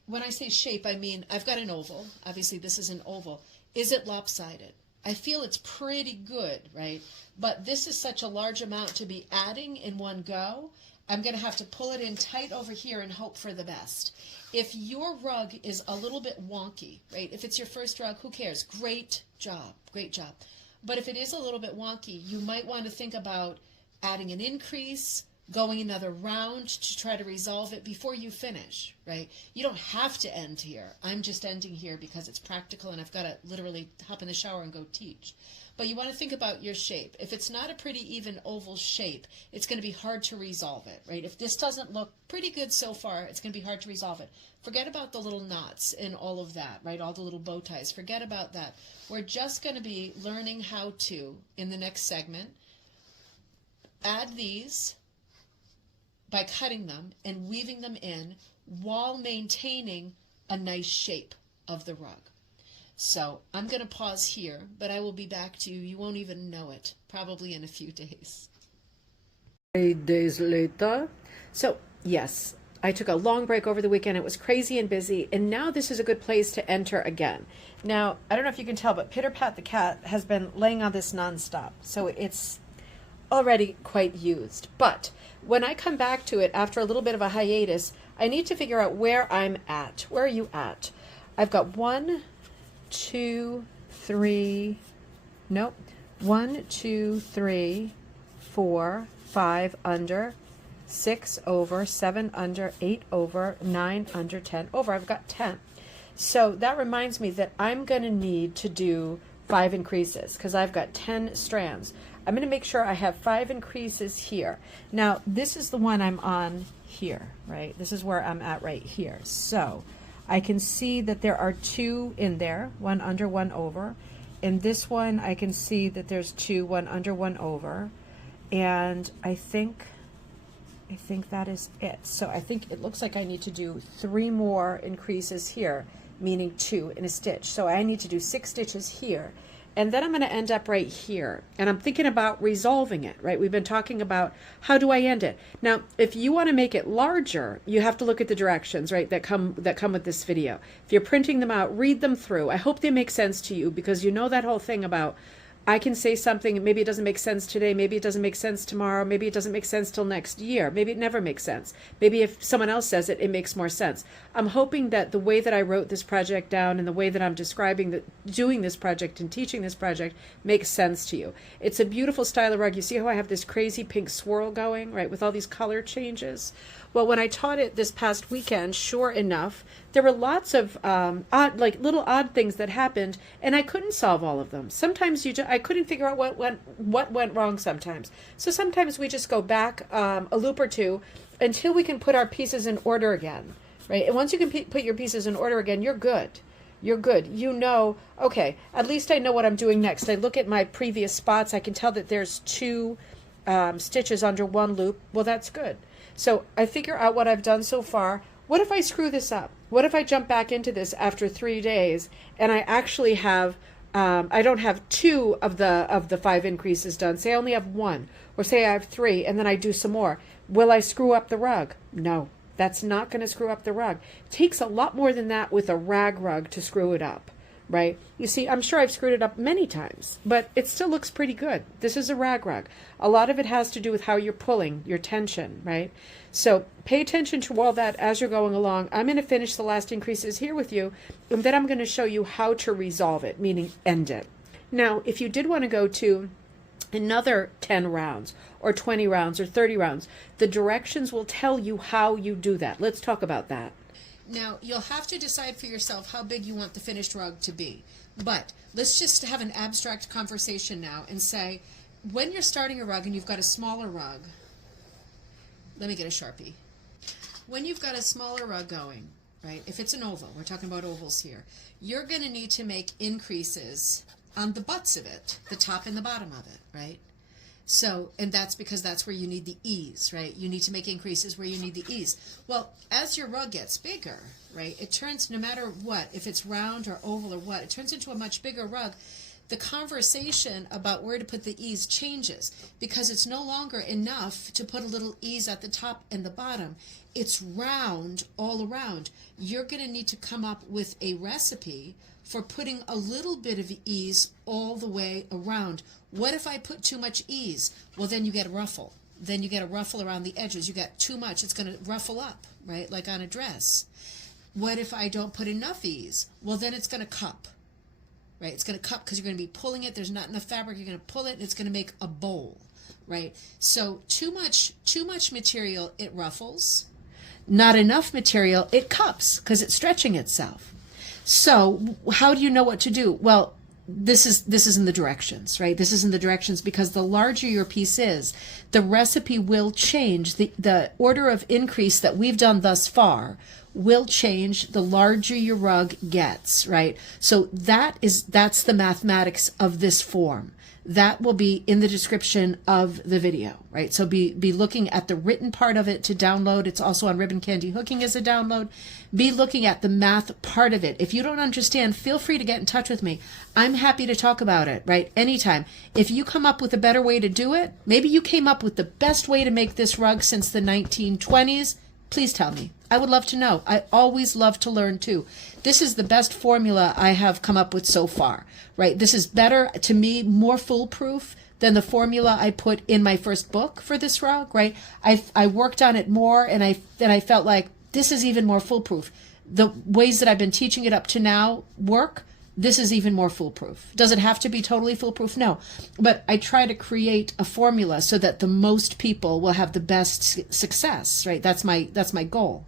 when I say shape, I mean I've got an oval. Obviously, this is an oval. Is it lopsided? I feel it's pretty good, right? But this is such a large amount to be adding in one go. I'm going to have to pull it in tight over here and hope for the best. If your rug is a little bit wonky, right? If it's your first rug, who cares? Great job, great job. But if it is a little bit wonky, you might want to think about adding an increase, going another round to try to resolve it before you finish, right? You don't have to end here. I'm just ending here because it's practical and I've got to literally hop in the shower and go teach. but you want to think about your shape. If it's not a pretty even oval shape, it's going to be hard to resolve it, right? If this doesn't look pretty good so far, it's going to be hard to resolve it. Forget about the little knots and all of that, right? All the little bow ties. Forget about that. We're just going to be learning how to, in the next segment, add these by cutting them and weaving them in while maintaining a nice shape of the rug. So I'm going to pause here, but I will be back to you. You won't even know it, probably in a few days. 8 days later. So yes, I took a long break over the weekend. It was crazy and busy, and now this is a good place to enter again. Now, I don't know if you can tell, but Pitter Pat the cat has been laying on this nonstop, so it's already quite used. But when I come back to it after a little bit of a hiatus, I need to figure out where I'm at. Where are you at? I've got 1, 2, 3, nope, 1, 2, 3, 4, 5 under, 6 over, 7 under, 8 over, 9 under, 10 over. I've got 10. So that reminds me that I'm going to need to do 5 increases because I've got 10 strands. I'm going to make sure I have 5 increases here. Now, this is the one I'm on here, right? This is where I'm at right here. So I can see that there are 2 in there, 1 under, 1 over. In this one, I can see that there's 2, 1 under, 1 over. And I think that is it. So I think it looks like I need to do 3 more increases here, meaning 2 in a stitch. So I need to do 6 stitches here. And then I'm going to end up right here. And I'm thinking about resolving it, right? We've been talking about how do I end it. Now, if you want to make it larger, you have to look at the directions, right, that come with this video. If you're printing them out, read them through. I hope they make sense to you because you know that whole thing about I can say something and maybe it doesn't make sense today, maybe it doesn't make sense tomorrow, maybe it doesn't make sense till next year, maybe it never makes sense. Maybe if someone else says it, it makes more sense. I'm hoping that the way that I wrote this project down and the way that I'm describing doing this project and teaching this project makes sense to you. It's a beautiful style of rug. You see how I have this crazy pink swirl going, right, with all these color changes? Well, when I taught it this past weekend, sure enough, there were lots of little odd things that happened, and I couldn't solve all of them. Sometimes I couldn't figure out what went wrong sometimes. So sometimes we just go back a loop or two until we can put our pieces in order again, right? And once you can put your pieces in order again, you're good. You're good. You know, okay, at least I know what I'm doing next. I look at my previous spots. I can tell that there's 2 stitches under 1 loop. Well, that's good. So I figure out what I've done so far. What if I screw this up? What if I jump back into this after 3 days and I actually have, I don't have 2 of the 5 increases done. Say I only have 1, or say I have 3, and then I do some more. Will I screw up the rug? No, that's not going to screw up the rug. It takes a lot more than that with a rag rug to screw it up, right? You see, I'm sure I've screwed it up many times, but it still looks pretty good. This is a rag rug. A lot of it has to do with how you're pulling, your tension, right? So pay attention to all that as you're going along. I'm going to finish the last increases here with you, and then I'm going to show you how to resolve it, meaning end it. Now, if you did want to go to another 10 rounds or 20 rounds or 30 rounds, the directions will tell you how you do that. Let's talk about that. Now, you'll have to decide for yourself how big you want the finished rug to be. But let's just have an abstract conversation now and say, when you're starting a rug and you've got a smaller rug, let me get a Sharpie. When you've got a smaller rug going, right, if it's an oval, we're talking about ovals here, you're going to need to make increases on the butts of it, the top and the bottom of it, right? So, and that's because that's where you need the ease, right? You need to make increases where you need the ease. Well, as your rug gets bigger, right, it turns, no matter what, if it's round or oval or what, it turns into a much bigger rug. The conversation about where to put the ease changes because it's no longer enough to put a little ease at the top and the bottom. It's round all around. You're going to need to come up with a recipe for putting a little bit of ease all the way around. What if I put too much ease? Well, then you get a ruffle. Then you get a ruffle around the edges. You got too much, it's going to ruffle up, right, like on a dress. What if I don't put enough ease? Well, then it's going to cup. Right, it's going to cup because you're going to be pulling it. There's not enough fabric. You're going to pull it, and it's going to make a bowl, right? So too much material, it ruffles. Not enough material, it cups because it's stretching itself. So how do you know what to do? Well, this is in the directions, right? This is in the directions because the larger your piece is, the recipe will change. The order of increase that we've done thus far will change the larger your rug gets, right? So that's the mathematics of this form. That will be in the description of the video, right? So be looking at the written part of it to download. It's also on Ribbon Candy Hooking as a download. Be looking at the math part of it. If you don't understand, feel free to get in touch with me. I'm happy to talk about it, right? Anytime. If you come up with a better way to do it, maybe you came up with the best way to make this rug since the 1920s, please tell me. I would love to know. I always love to learn too. This is the best formula I have come up with so far, right? This is better, to me, more foolproof than the formula I put in my first book for this rug, right? I worked on it more, and I felt like this is even more foolproof. The ways that I've been teaching it up to now work. This is even more foolproof. Does it have to be totally foolproof? No. But I try to create a formula so that the most people will have the best success, right? That's my goal.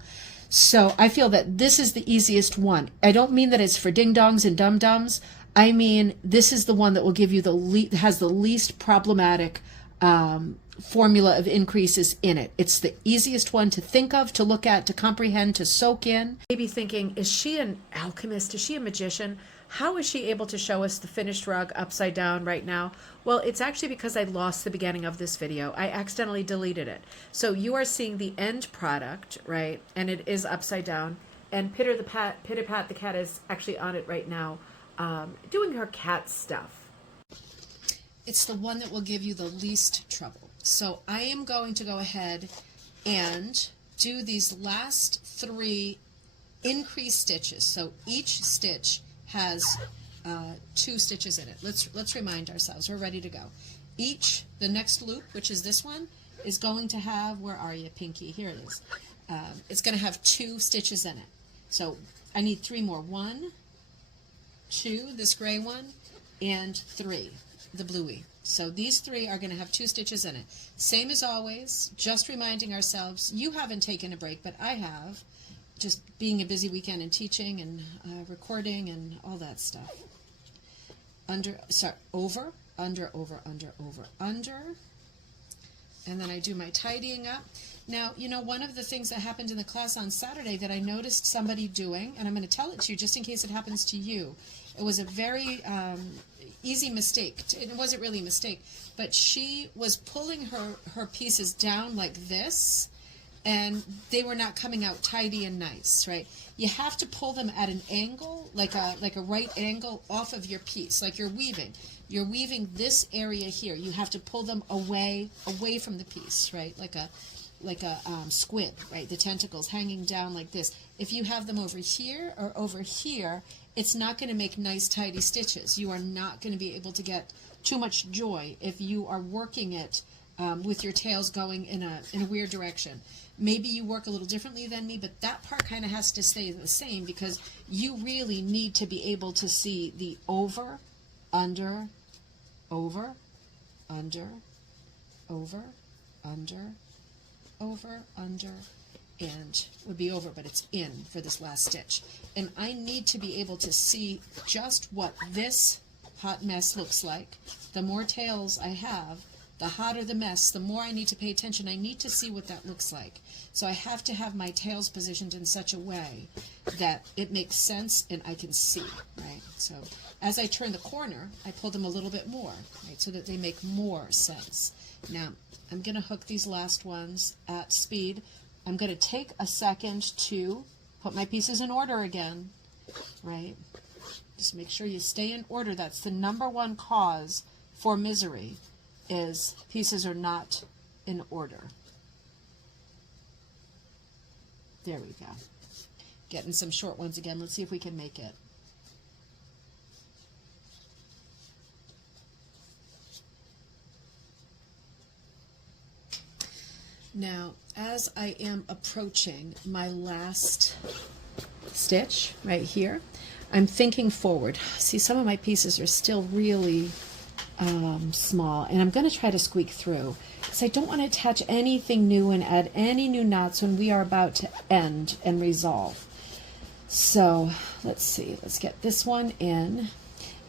So I feel that this is the easiest one. I don't mean that it's for ding-dongs and dum-dums. I mean, this is the one that will give you has the least problematic formula of increases in it. It's the easiest one to think of, to look at, to comprehend, to soak in. Maybe thinking, is she an alchemist? Is she a magician? How is she able to show us the finished rug upside down right now? Well, it's actually because I lost the beginning of this video. I accidentally deleted it. So you are seeing the end product, right? And it is upside down. And Pitter Pat the cat is actually on it right now, doing her cat stuff. It's the one that will give you the least trouble. So I am going to go ahead and do these last 3 increase stitches. So each stitch has 2 stitches in it. Let's remind ourselves. We're ready to go. The next loop, which is this one, is going to have, where are you, Pinky? Here it is. It's going to have 2 stitches in it. So I need 3 more. 1, 2, this gray one, and 3, the bluey. So these 3 are going to have 2 stitches in it. Same as always, just reminding ourselves, you haven't taken a break, but I have. Just being a busy weekend and teaching and recording and all that stuff. Over, under, over, under, over, under. And then I do my tidying up. Now, you know, one of the things that happened in the class on Saturday that I noticed somebody doing, and I'm going to tell it to you just in case it happens to you. It was a very easy mistake. It wasn't really a mistake, but she was pulling her pieces down like this, and they were not coming out tidy and nice, right? You have to pull them at an angle, like a right angle off of your piece, like you're weaving. You're weaving this area here. You have to pull them away from the piece, right? Like a squid, right? The tentacles hanging down like this. If you have them over here or over here, it's not going to make nice tidy stitches. You are not going to be able to get too much joy if you are working it with your tails going in a weird direction. Maybe you work a little differently than me, but that part kind of has to stay the same because you really need to be able to see the over, under, over, under, over, under, over, under, and would be over, but it's in for this last stitch. And I need to be able to see just what this hot mess looks like. The more tails I have, the hotter the mess, the more I need to pay attention. I need to see what that looks like. So I have to have my tails positioned in such a way that it makes sense and I can see, right? So as I turn the corner, I pull them a little bit more, right, so that they make more sense. Now, I'm going to hook these last ones at speed. I'm going to take a second to put my pieces in order again, right? Just make sure you stay in order. That's the #1 cause for misery, is pieces are not in order. There we go. Getting some short ones again. Let's see if we can make it. Now, as I am approaching my last stitch right here, I'm thinking forward. See, some of my pieces are still really small, and I'm going to try to squeak through because I don't want to attach anything new and add any new knots when we are about to end and resolve. So let's see, let's get this one in.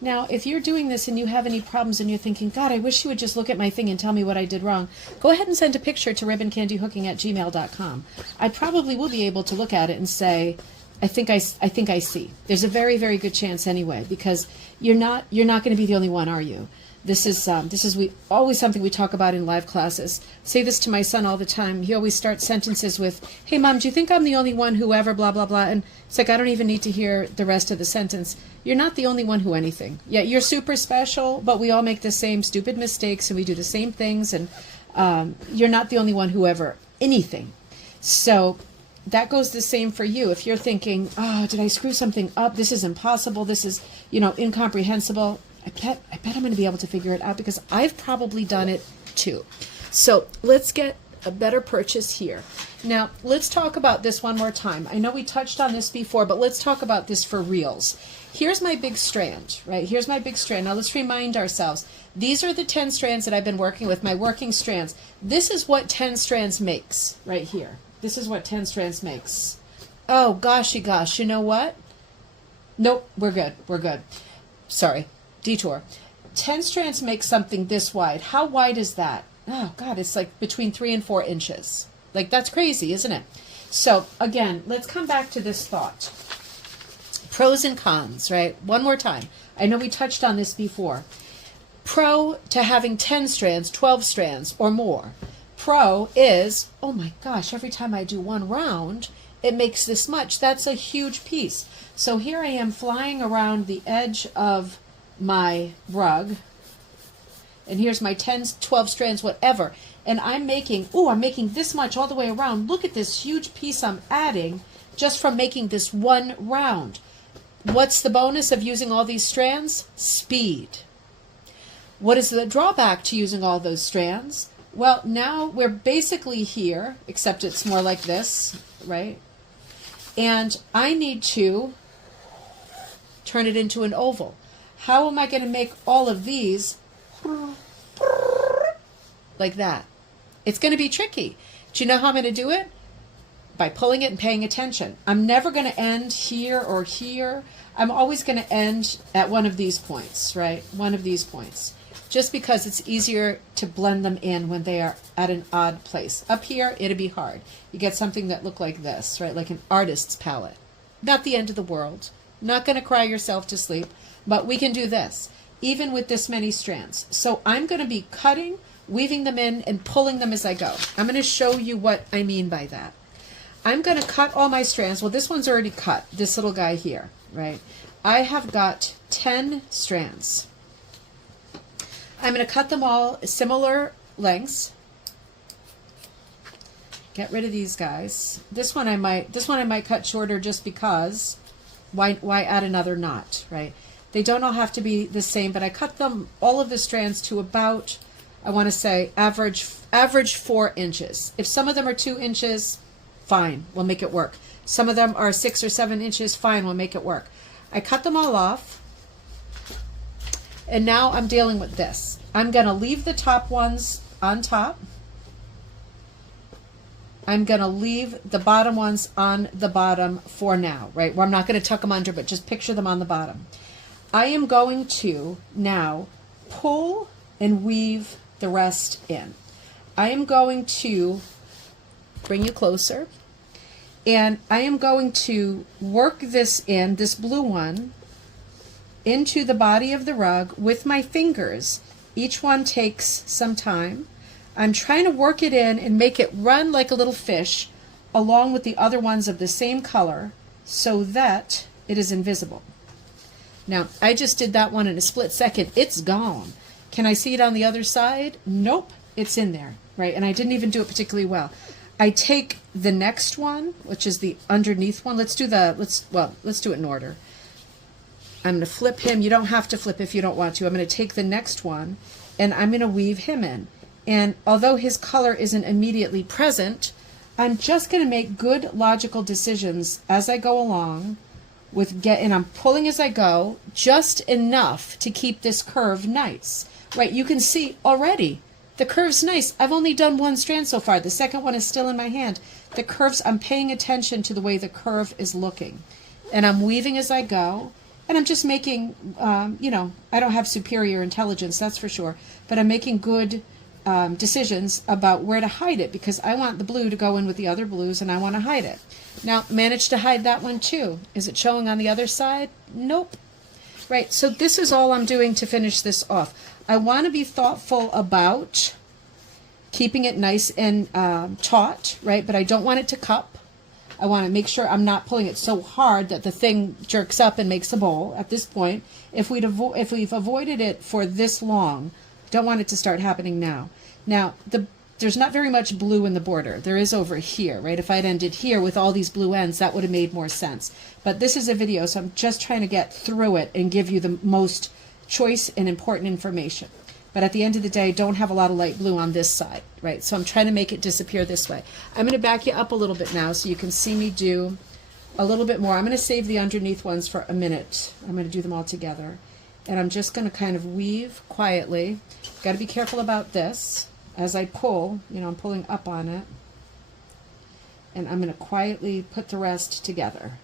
Now, if you're doing this and you have any problems and you're thinking, God, I wish you would just look at my thing and tell me what I did wrong, go ahead and send a picture to ribboncandyhooking@gmail.com. I probably will be able to look at it and say, I think I see. There's a very, very good chance anyway, because you're not going to be the only one, are you? This is always something we talk about in live classes. Say this to my son all the time. He always starts sentences with, "Hey, Mom, do you think I'm the only one who ever blah, blah, blah?" And it's like, I don't even need to hear the rest of the sentence. You're not the only one who anything. Yeah, you're super special, but we all make the same stupid mistakes and we do the same things. And you're not the only one who ever anything. So that goes the same for you. If you're thinking, oh, did I screw something up? This is impossible. This is, incomprehensible. I bet I'm going to be able to figure it out because I've probably done it too. So let's get a better purchase here. Now, let's talk about this one more time. I know we touched on this before, but let's talk about this for reals. Here's my big strand, right? Here's my big strand. Now let's remind ourselves. These are the 10 strands that I've been working with, my working strands. This is what 10 strands makes right here. This is what 10 strands makes. Oh, goshy gosh, you know what? Nope, we're good. We're good. Sorry, detour. 10 strands make something this wide. How wide is that? Oh, God, it's like between 3 and 4 inches. Like, that's crazy, isn't it? So, again, let's come back to this thought. Pros and cons, right? One more time. I know we touched on this before. Pro to having 10 strands, 12 strands, or more. Pro is, oh my gosh, every time I do one round, it makes this much. That's a huge piece. So here I am flying around the edge of my rug, and here's my 10, 12 strands, whatever, and I'm making this much all the way around. Look at this huge piece I'm adding just from making this one round. What's the bonus of using all these strands? Speed. What is the drawback to using all those strands? Well, now we're basically here, except it's more like this, right? And I need to turn it into an oval. How am I going to make all of these like that? It's going to be tricky. Do you know how I'm going to do it? By pulling it and paying attention. I'm never going to end here or here. I'm always going to end at one of these points, right? One of these points. Just because it's easier to blend them in when they are at an odd place. Up here, it'll be hard. You get something that look like this, right? Like an artist's palette. Not the end of the world. Not going to cry yourself to sleep, but we can do this, even with this many strands. So I'm going to be cutting, weaving them in, and pulling them as I go. I'm going to show you what I mean by that. I'm going to cut all my strands. Well, this one's already cut, this little guy here, right? I have got 10 strands. I'm going to cut them all similar lengths. Get rid of these guys. This one I might cut shorter just because. Why add another knot, right? They don't all have to be the same, but I cut them, all of the strands, to about, I want to say, average 4 inches. If some of them are 2 inches, fine, we'll make it work. Some of them are 6 or 7 inches, fine, we'll make it work. I cut them all off, and now I'm dealing with this. I'm going to leave the top ones on top. I'm going to leave the bottom ones on the bottom for now, right? Well, I'm not going to tuck them under, but just picture them on the bottom. I am going to now pull and weave the rest in. I am going to bring you closer, and I am going to work this in, this blue one, into the body of the rug with my fingers. Each one takes some time. I'm trying to work it in and make it run like a little fish along with the other ones of the same color so that it is invisible. Now, I just did that one in a split second. It's gone. Can I see it on the other side? Nope, it's in there, right? And I didn't even do it particularly well. I take the next one, which is the underneath one. Let's do it in order. I'm going to flip him. You don't have to flip if you don't want to. I'm going to take the next one, and I'm going to weave him in. And although his color isn't immediately present, I'm just going to make good logical decisions as I go along and I'm pulling as I go, just enough to keep this curve nice. Right, you can see already the curve's nice. I've only done one strand so far. The second one is still in my hand. The curves, I'm paying attention to the way the curve is looking. And I'm weaving as I go. And I'm just making, you know, I don't have superior intelligence, that's for sure, but I'm making good decisions about where to hide it, because I want the blue to go in with the other blues and I want to hide it. Now, managed to hide that one too. Is it showing on the other side? Nope. Right, so this is all I'm doing to finish this off. I want to be thoughtful about keeping it nice and taut, right? But I don't want it to cup. I want to make sure I'm not pulling it so hard that the thing jerks up and makes a bowl at this point. If we've avoided it for this long, don't want it to start happening now. Now, there's not very much blue in the border. There is over here, right? If I'd ended here with all these blue ends, that would have made more sense. But this is a video, so I'm just trying to get through it and give you the most choice and important information. But at the end of the day, don't have a lot of light blue on this side, right? So I'm trying to make it disappear this way. I'm going to back you up a little bit now so you can see me do a little bit more. I'm going to save the underneath ones for a minute. I'm going to do them all together. And I'm just going to kind of weave quietly. Got to be careful about this. As I pull, you know, I'm pulling up on it. And I'm going to quietly put the rest together.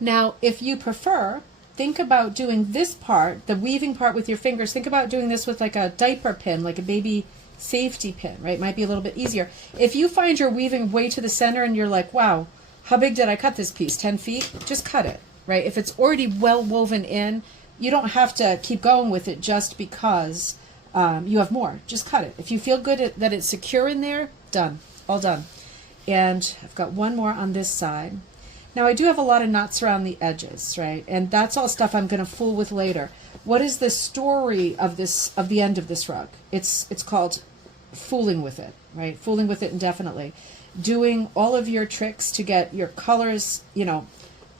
Now, if you prefer, think about doing this part, the weaving part with your fingers. Think about doing this with like a diaper pin, like a baby safety pin, right? Might be a little bit easier. If you find you're weaving way to the center and you're like, wow, how big did I cut this piece? 10 feet? Just cut it, right? If it's already well woven in, you don't have to keep going with it just because you have more. Just cut it. If you feel good that it's secure in there, done. All done. And I've got one more on this side. Now I do have a lot of knots around the edges, right? And that's all stuff I'm going to fool with later. What is the story of the end of this rug? It's called fooling with it, right? Fooling with it indefinitely. Doing all of your tricks to get your colors, you know,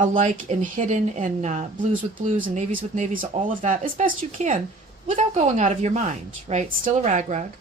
alike and hidden, and blues with blues and navies with navies, all of that as best you can without going out of your mind, right? Still a rag rug,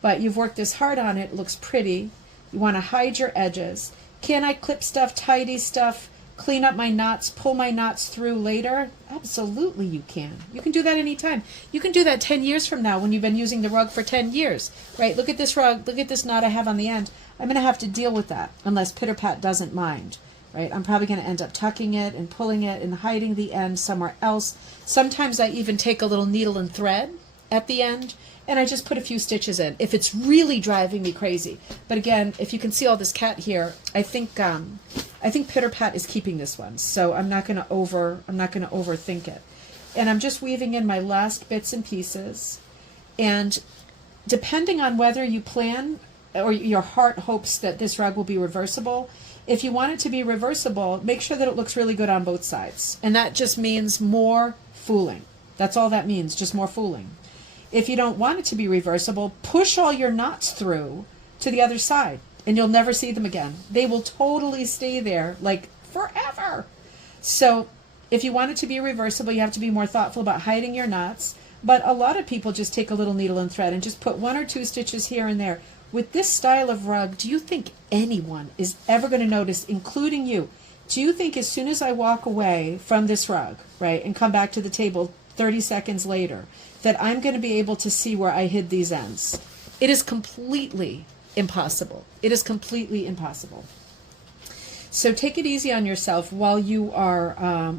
but you've worked this hard on it. It looks pretty. You want to hide your edges. Can I clip stuff, tidy stuff, clean up my knots, pull my knots through later? Absolutely you can. You can do that anytime. You can do that 10 years from now when you've been using the rug for 10 years, right? Look at this rug, look at this knot I have on the end. I'm going to have to deal with that unless Pitter Pat doesn't mind, right? I'm probably going to end up tucking it and pulling it and hiding the end somewhere else. Sometimes I even take a little needle and thread at the end, and I just put a few stitches in if it's really driving me crazy. But again, if you can see all this cat here, I think Pitter Pat is keeping this one, so I'm not going to overthink it. And I'm just weaving in my last bits and pieces. And depending on whether you plan or your heart hopes that this rug will be reversible, if you want it to be reversible, make sure that it looks really good on both sides. And that just means more fooling. That's all that means, just more fooling. If you don't want it to be reversible, push all your knots through to the other side and you'll never see them again. They will totally stay there like forever. So if you want it to be reversible, you have to be more thoughtful about hiding your knots. But a lot of people just take a little needle and thread and just put 1 or 2 stitches here and there. With this style of rug, do you think anyone is ever going to notice, including you? Do you think as soon as I walk away from this rug, right, and come back to the table 30 seconds later, that I'm going to be able to see where I hid these ends? It is completely impossible. It is completely impossible. So take it easy on yourself while you are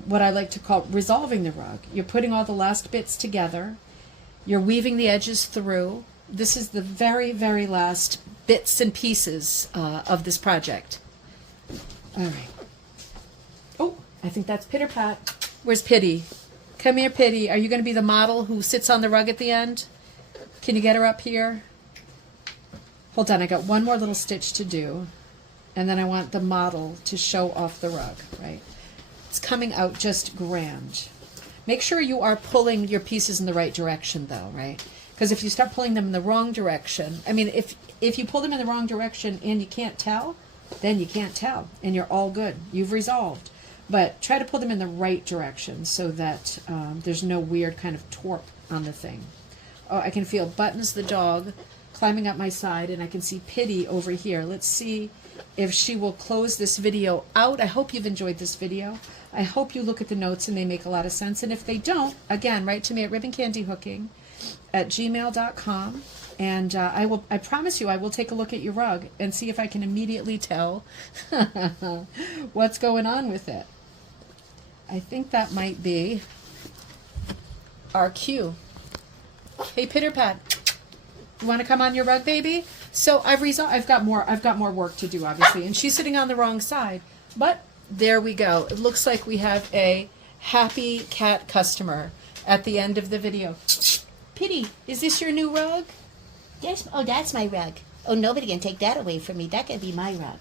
what I like to call resolving the rug. You're putting all the last bits together. You're weaving the edges through. This is the very, very last bits and pieces of this project. All right. Oh, I think that's Pitter Pat. Where's Pitty? Come here, Pitty. Are you going to be the model who sits on the rug at the end? Can you get her up here? Hold on, I got one more little stitch to do, and then I want the model to show off the rug, right? It's coming out just grand. Make sure you are pulling your pieces in the right direction though, right? Because if you start pulling them in the wrong direction, I mean, if you pull them in the wrong direction and you can't tell, then you can't tell, and you're all good. You've resolved. But try to pull them in the right direction so that there's no weird kind of torque on the thing. Oh, I can feel Buttons the dog climbing up my side, and I can see Pity over here. Let's see if she will close this video out. I hope you've enjoyed this video. I hope you look at the notes and they make a lot of sense. And if they don't, again, write to me at ribboncandyhooking@gmail.com. And I promise you, I will take a look at your rug and see if I can immediately tell what's going on with it. I think that might be our cue. Hey, Pitter Pat, you want to come on your rug, baby? So I've got more work to do, obviously, and she's sitting on the wrong side. But there we go. It looks like we have a happy cat customer at the end of the video. Pity, is this your new rug? Yes. Oh, that's my rug. Oh, nobody can take that away from me. That can be my rug.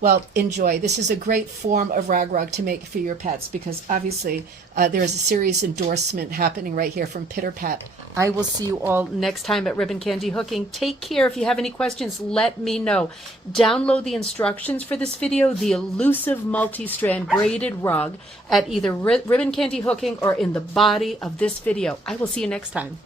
Well, enjoy. This is a great form of rag to make for your pets because obviously there is a serious endorsement happening right here from Pitter Pat. I will see you all next time at Ribbon Candy Hooking. Take care. If you have any questions, let me know. Download the instructions for this video, the Elusive Multi-Strand Braided Rug, at either Ribbon Candy Hooking or in the body of this video. I will see you next time.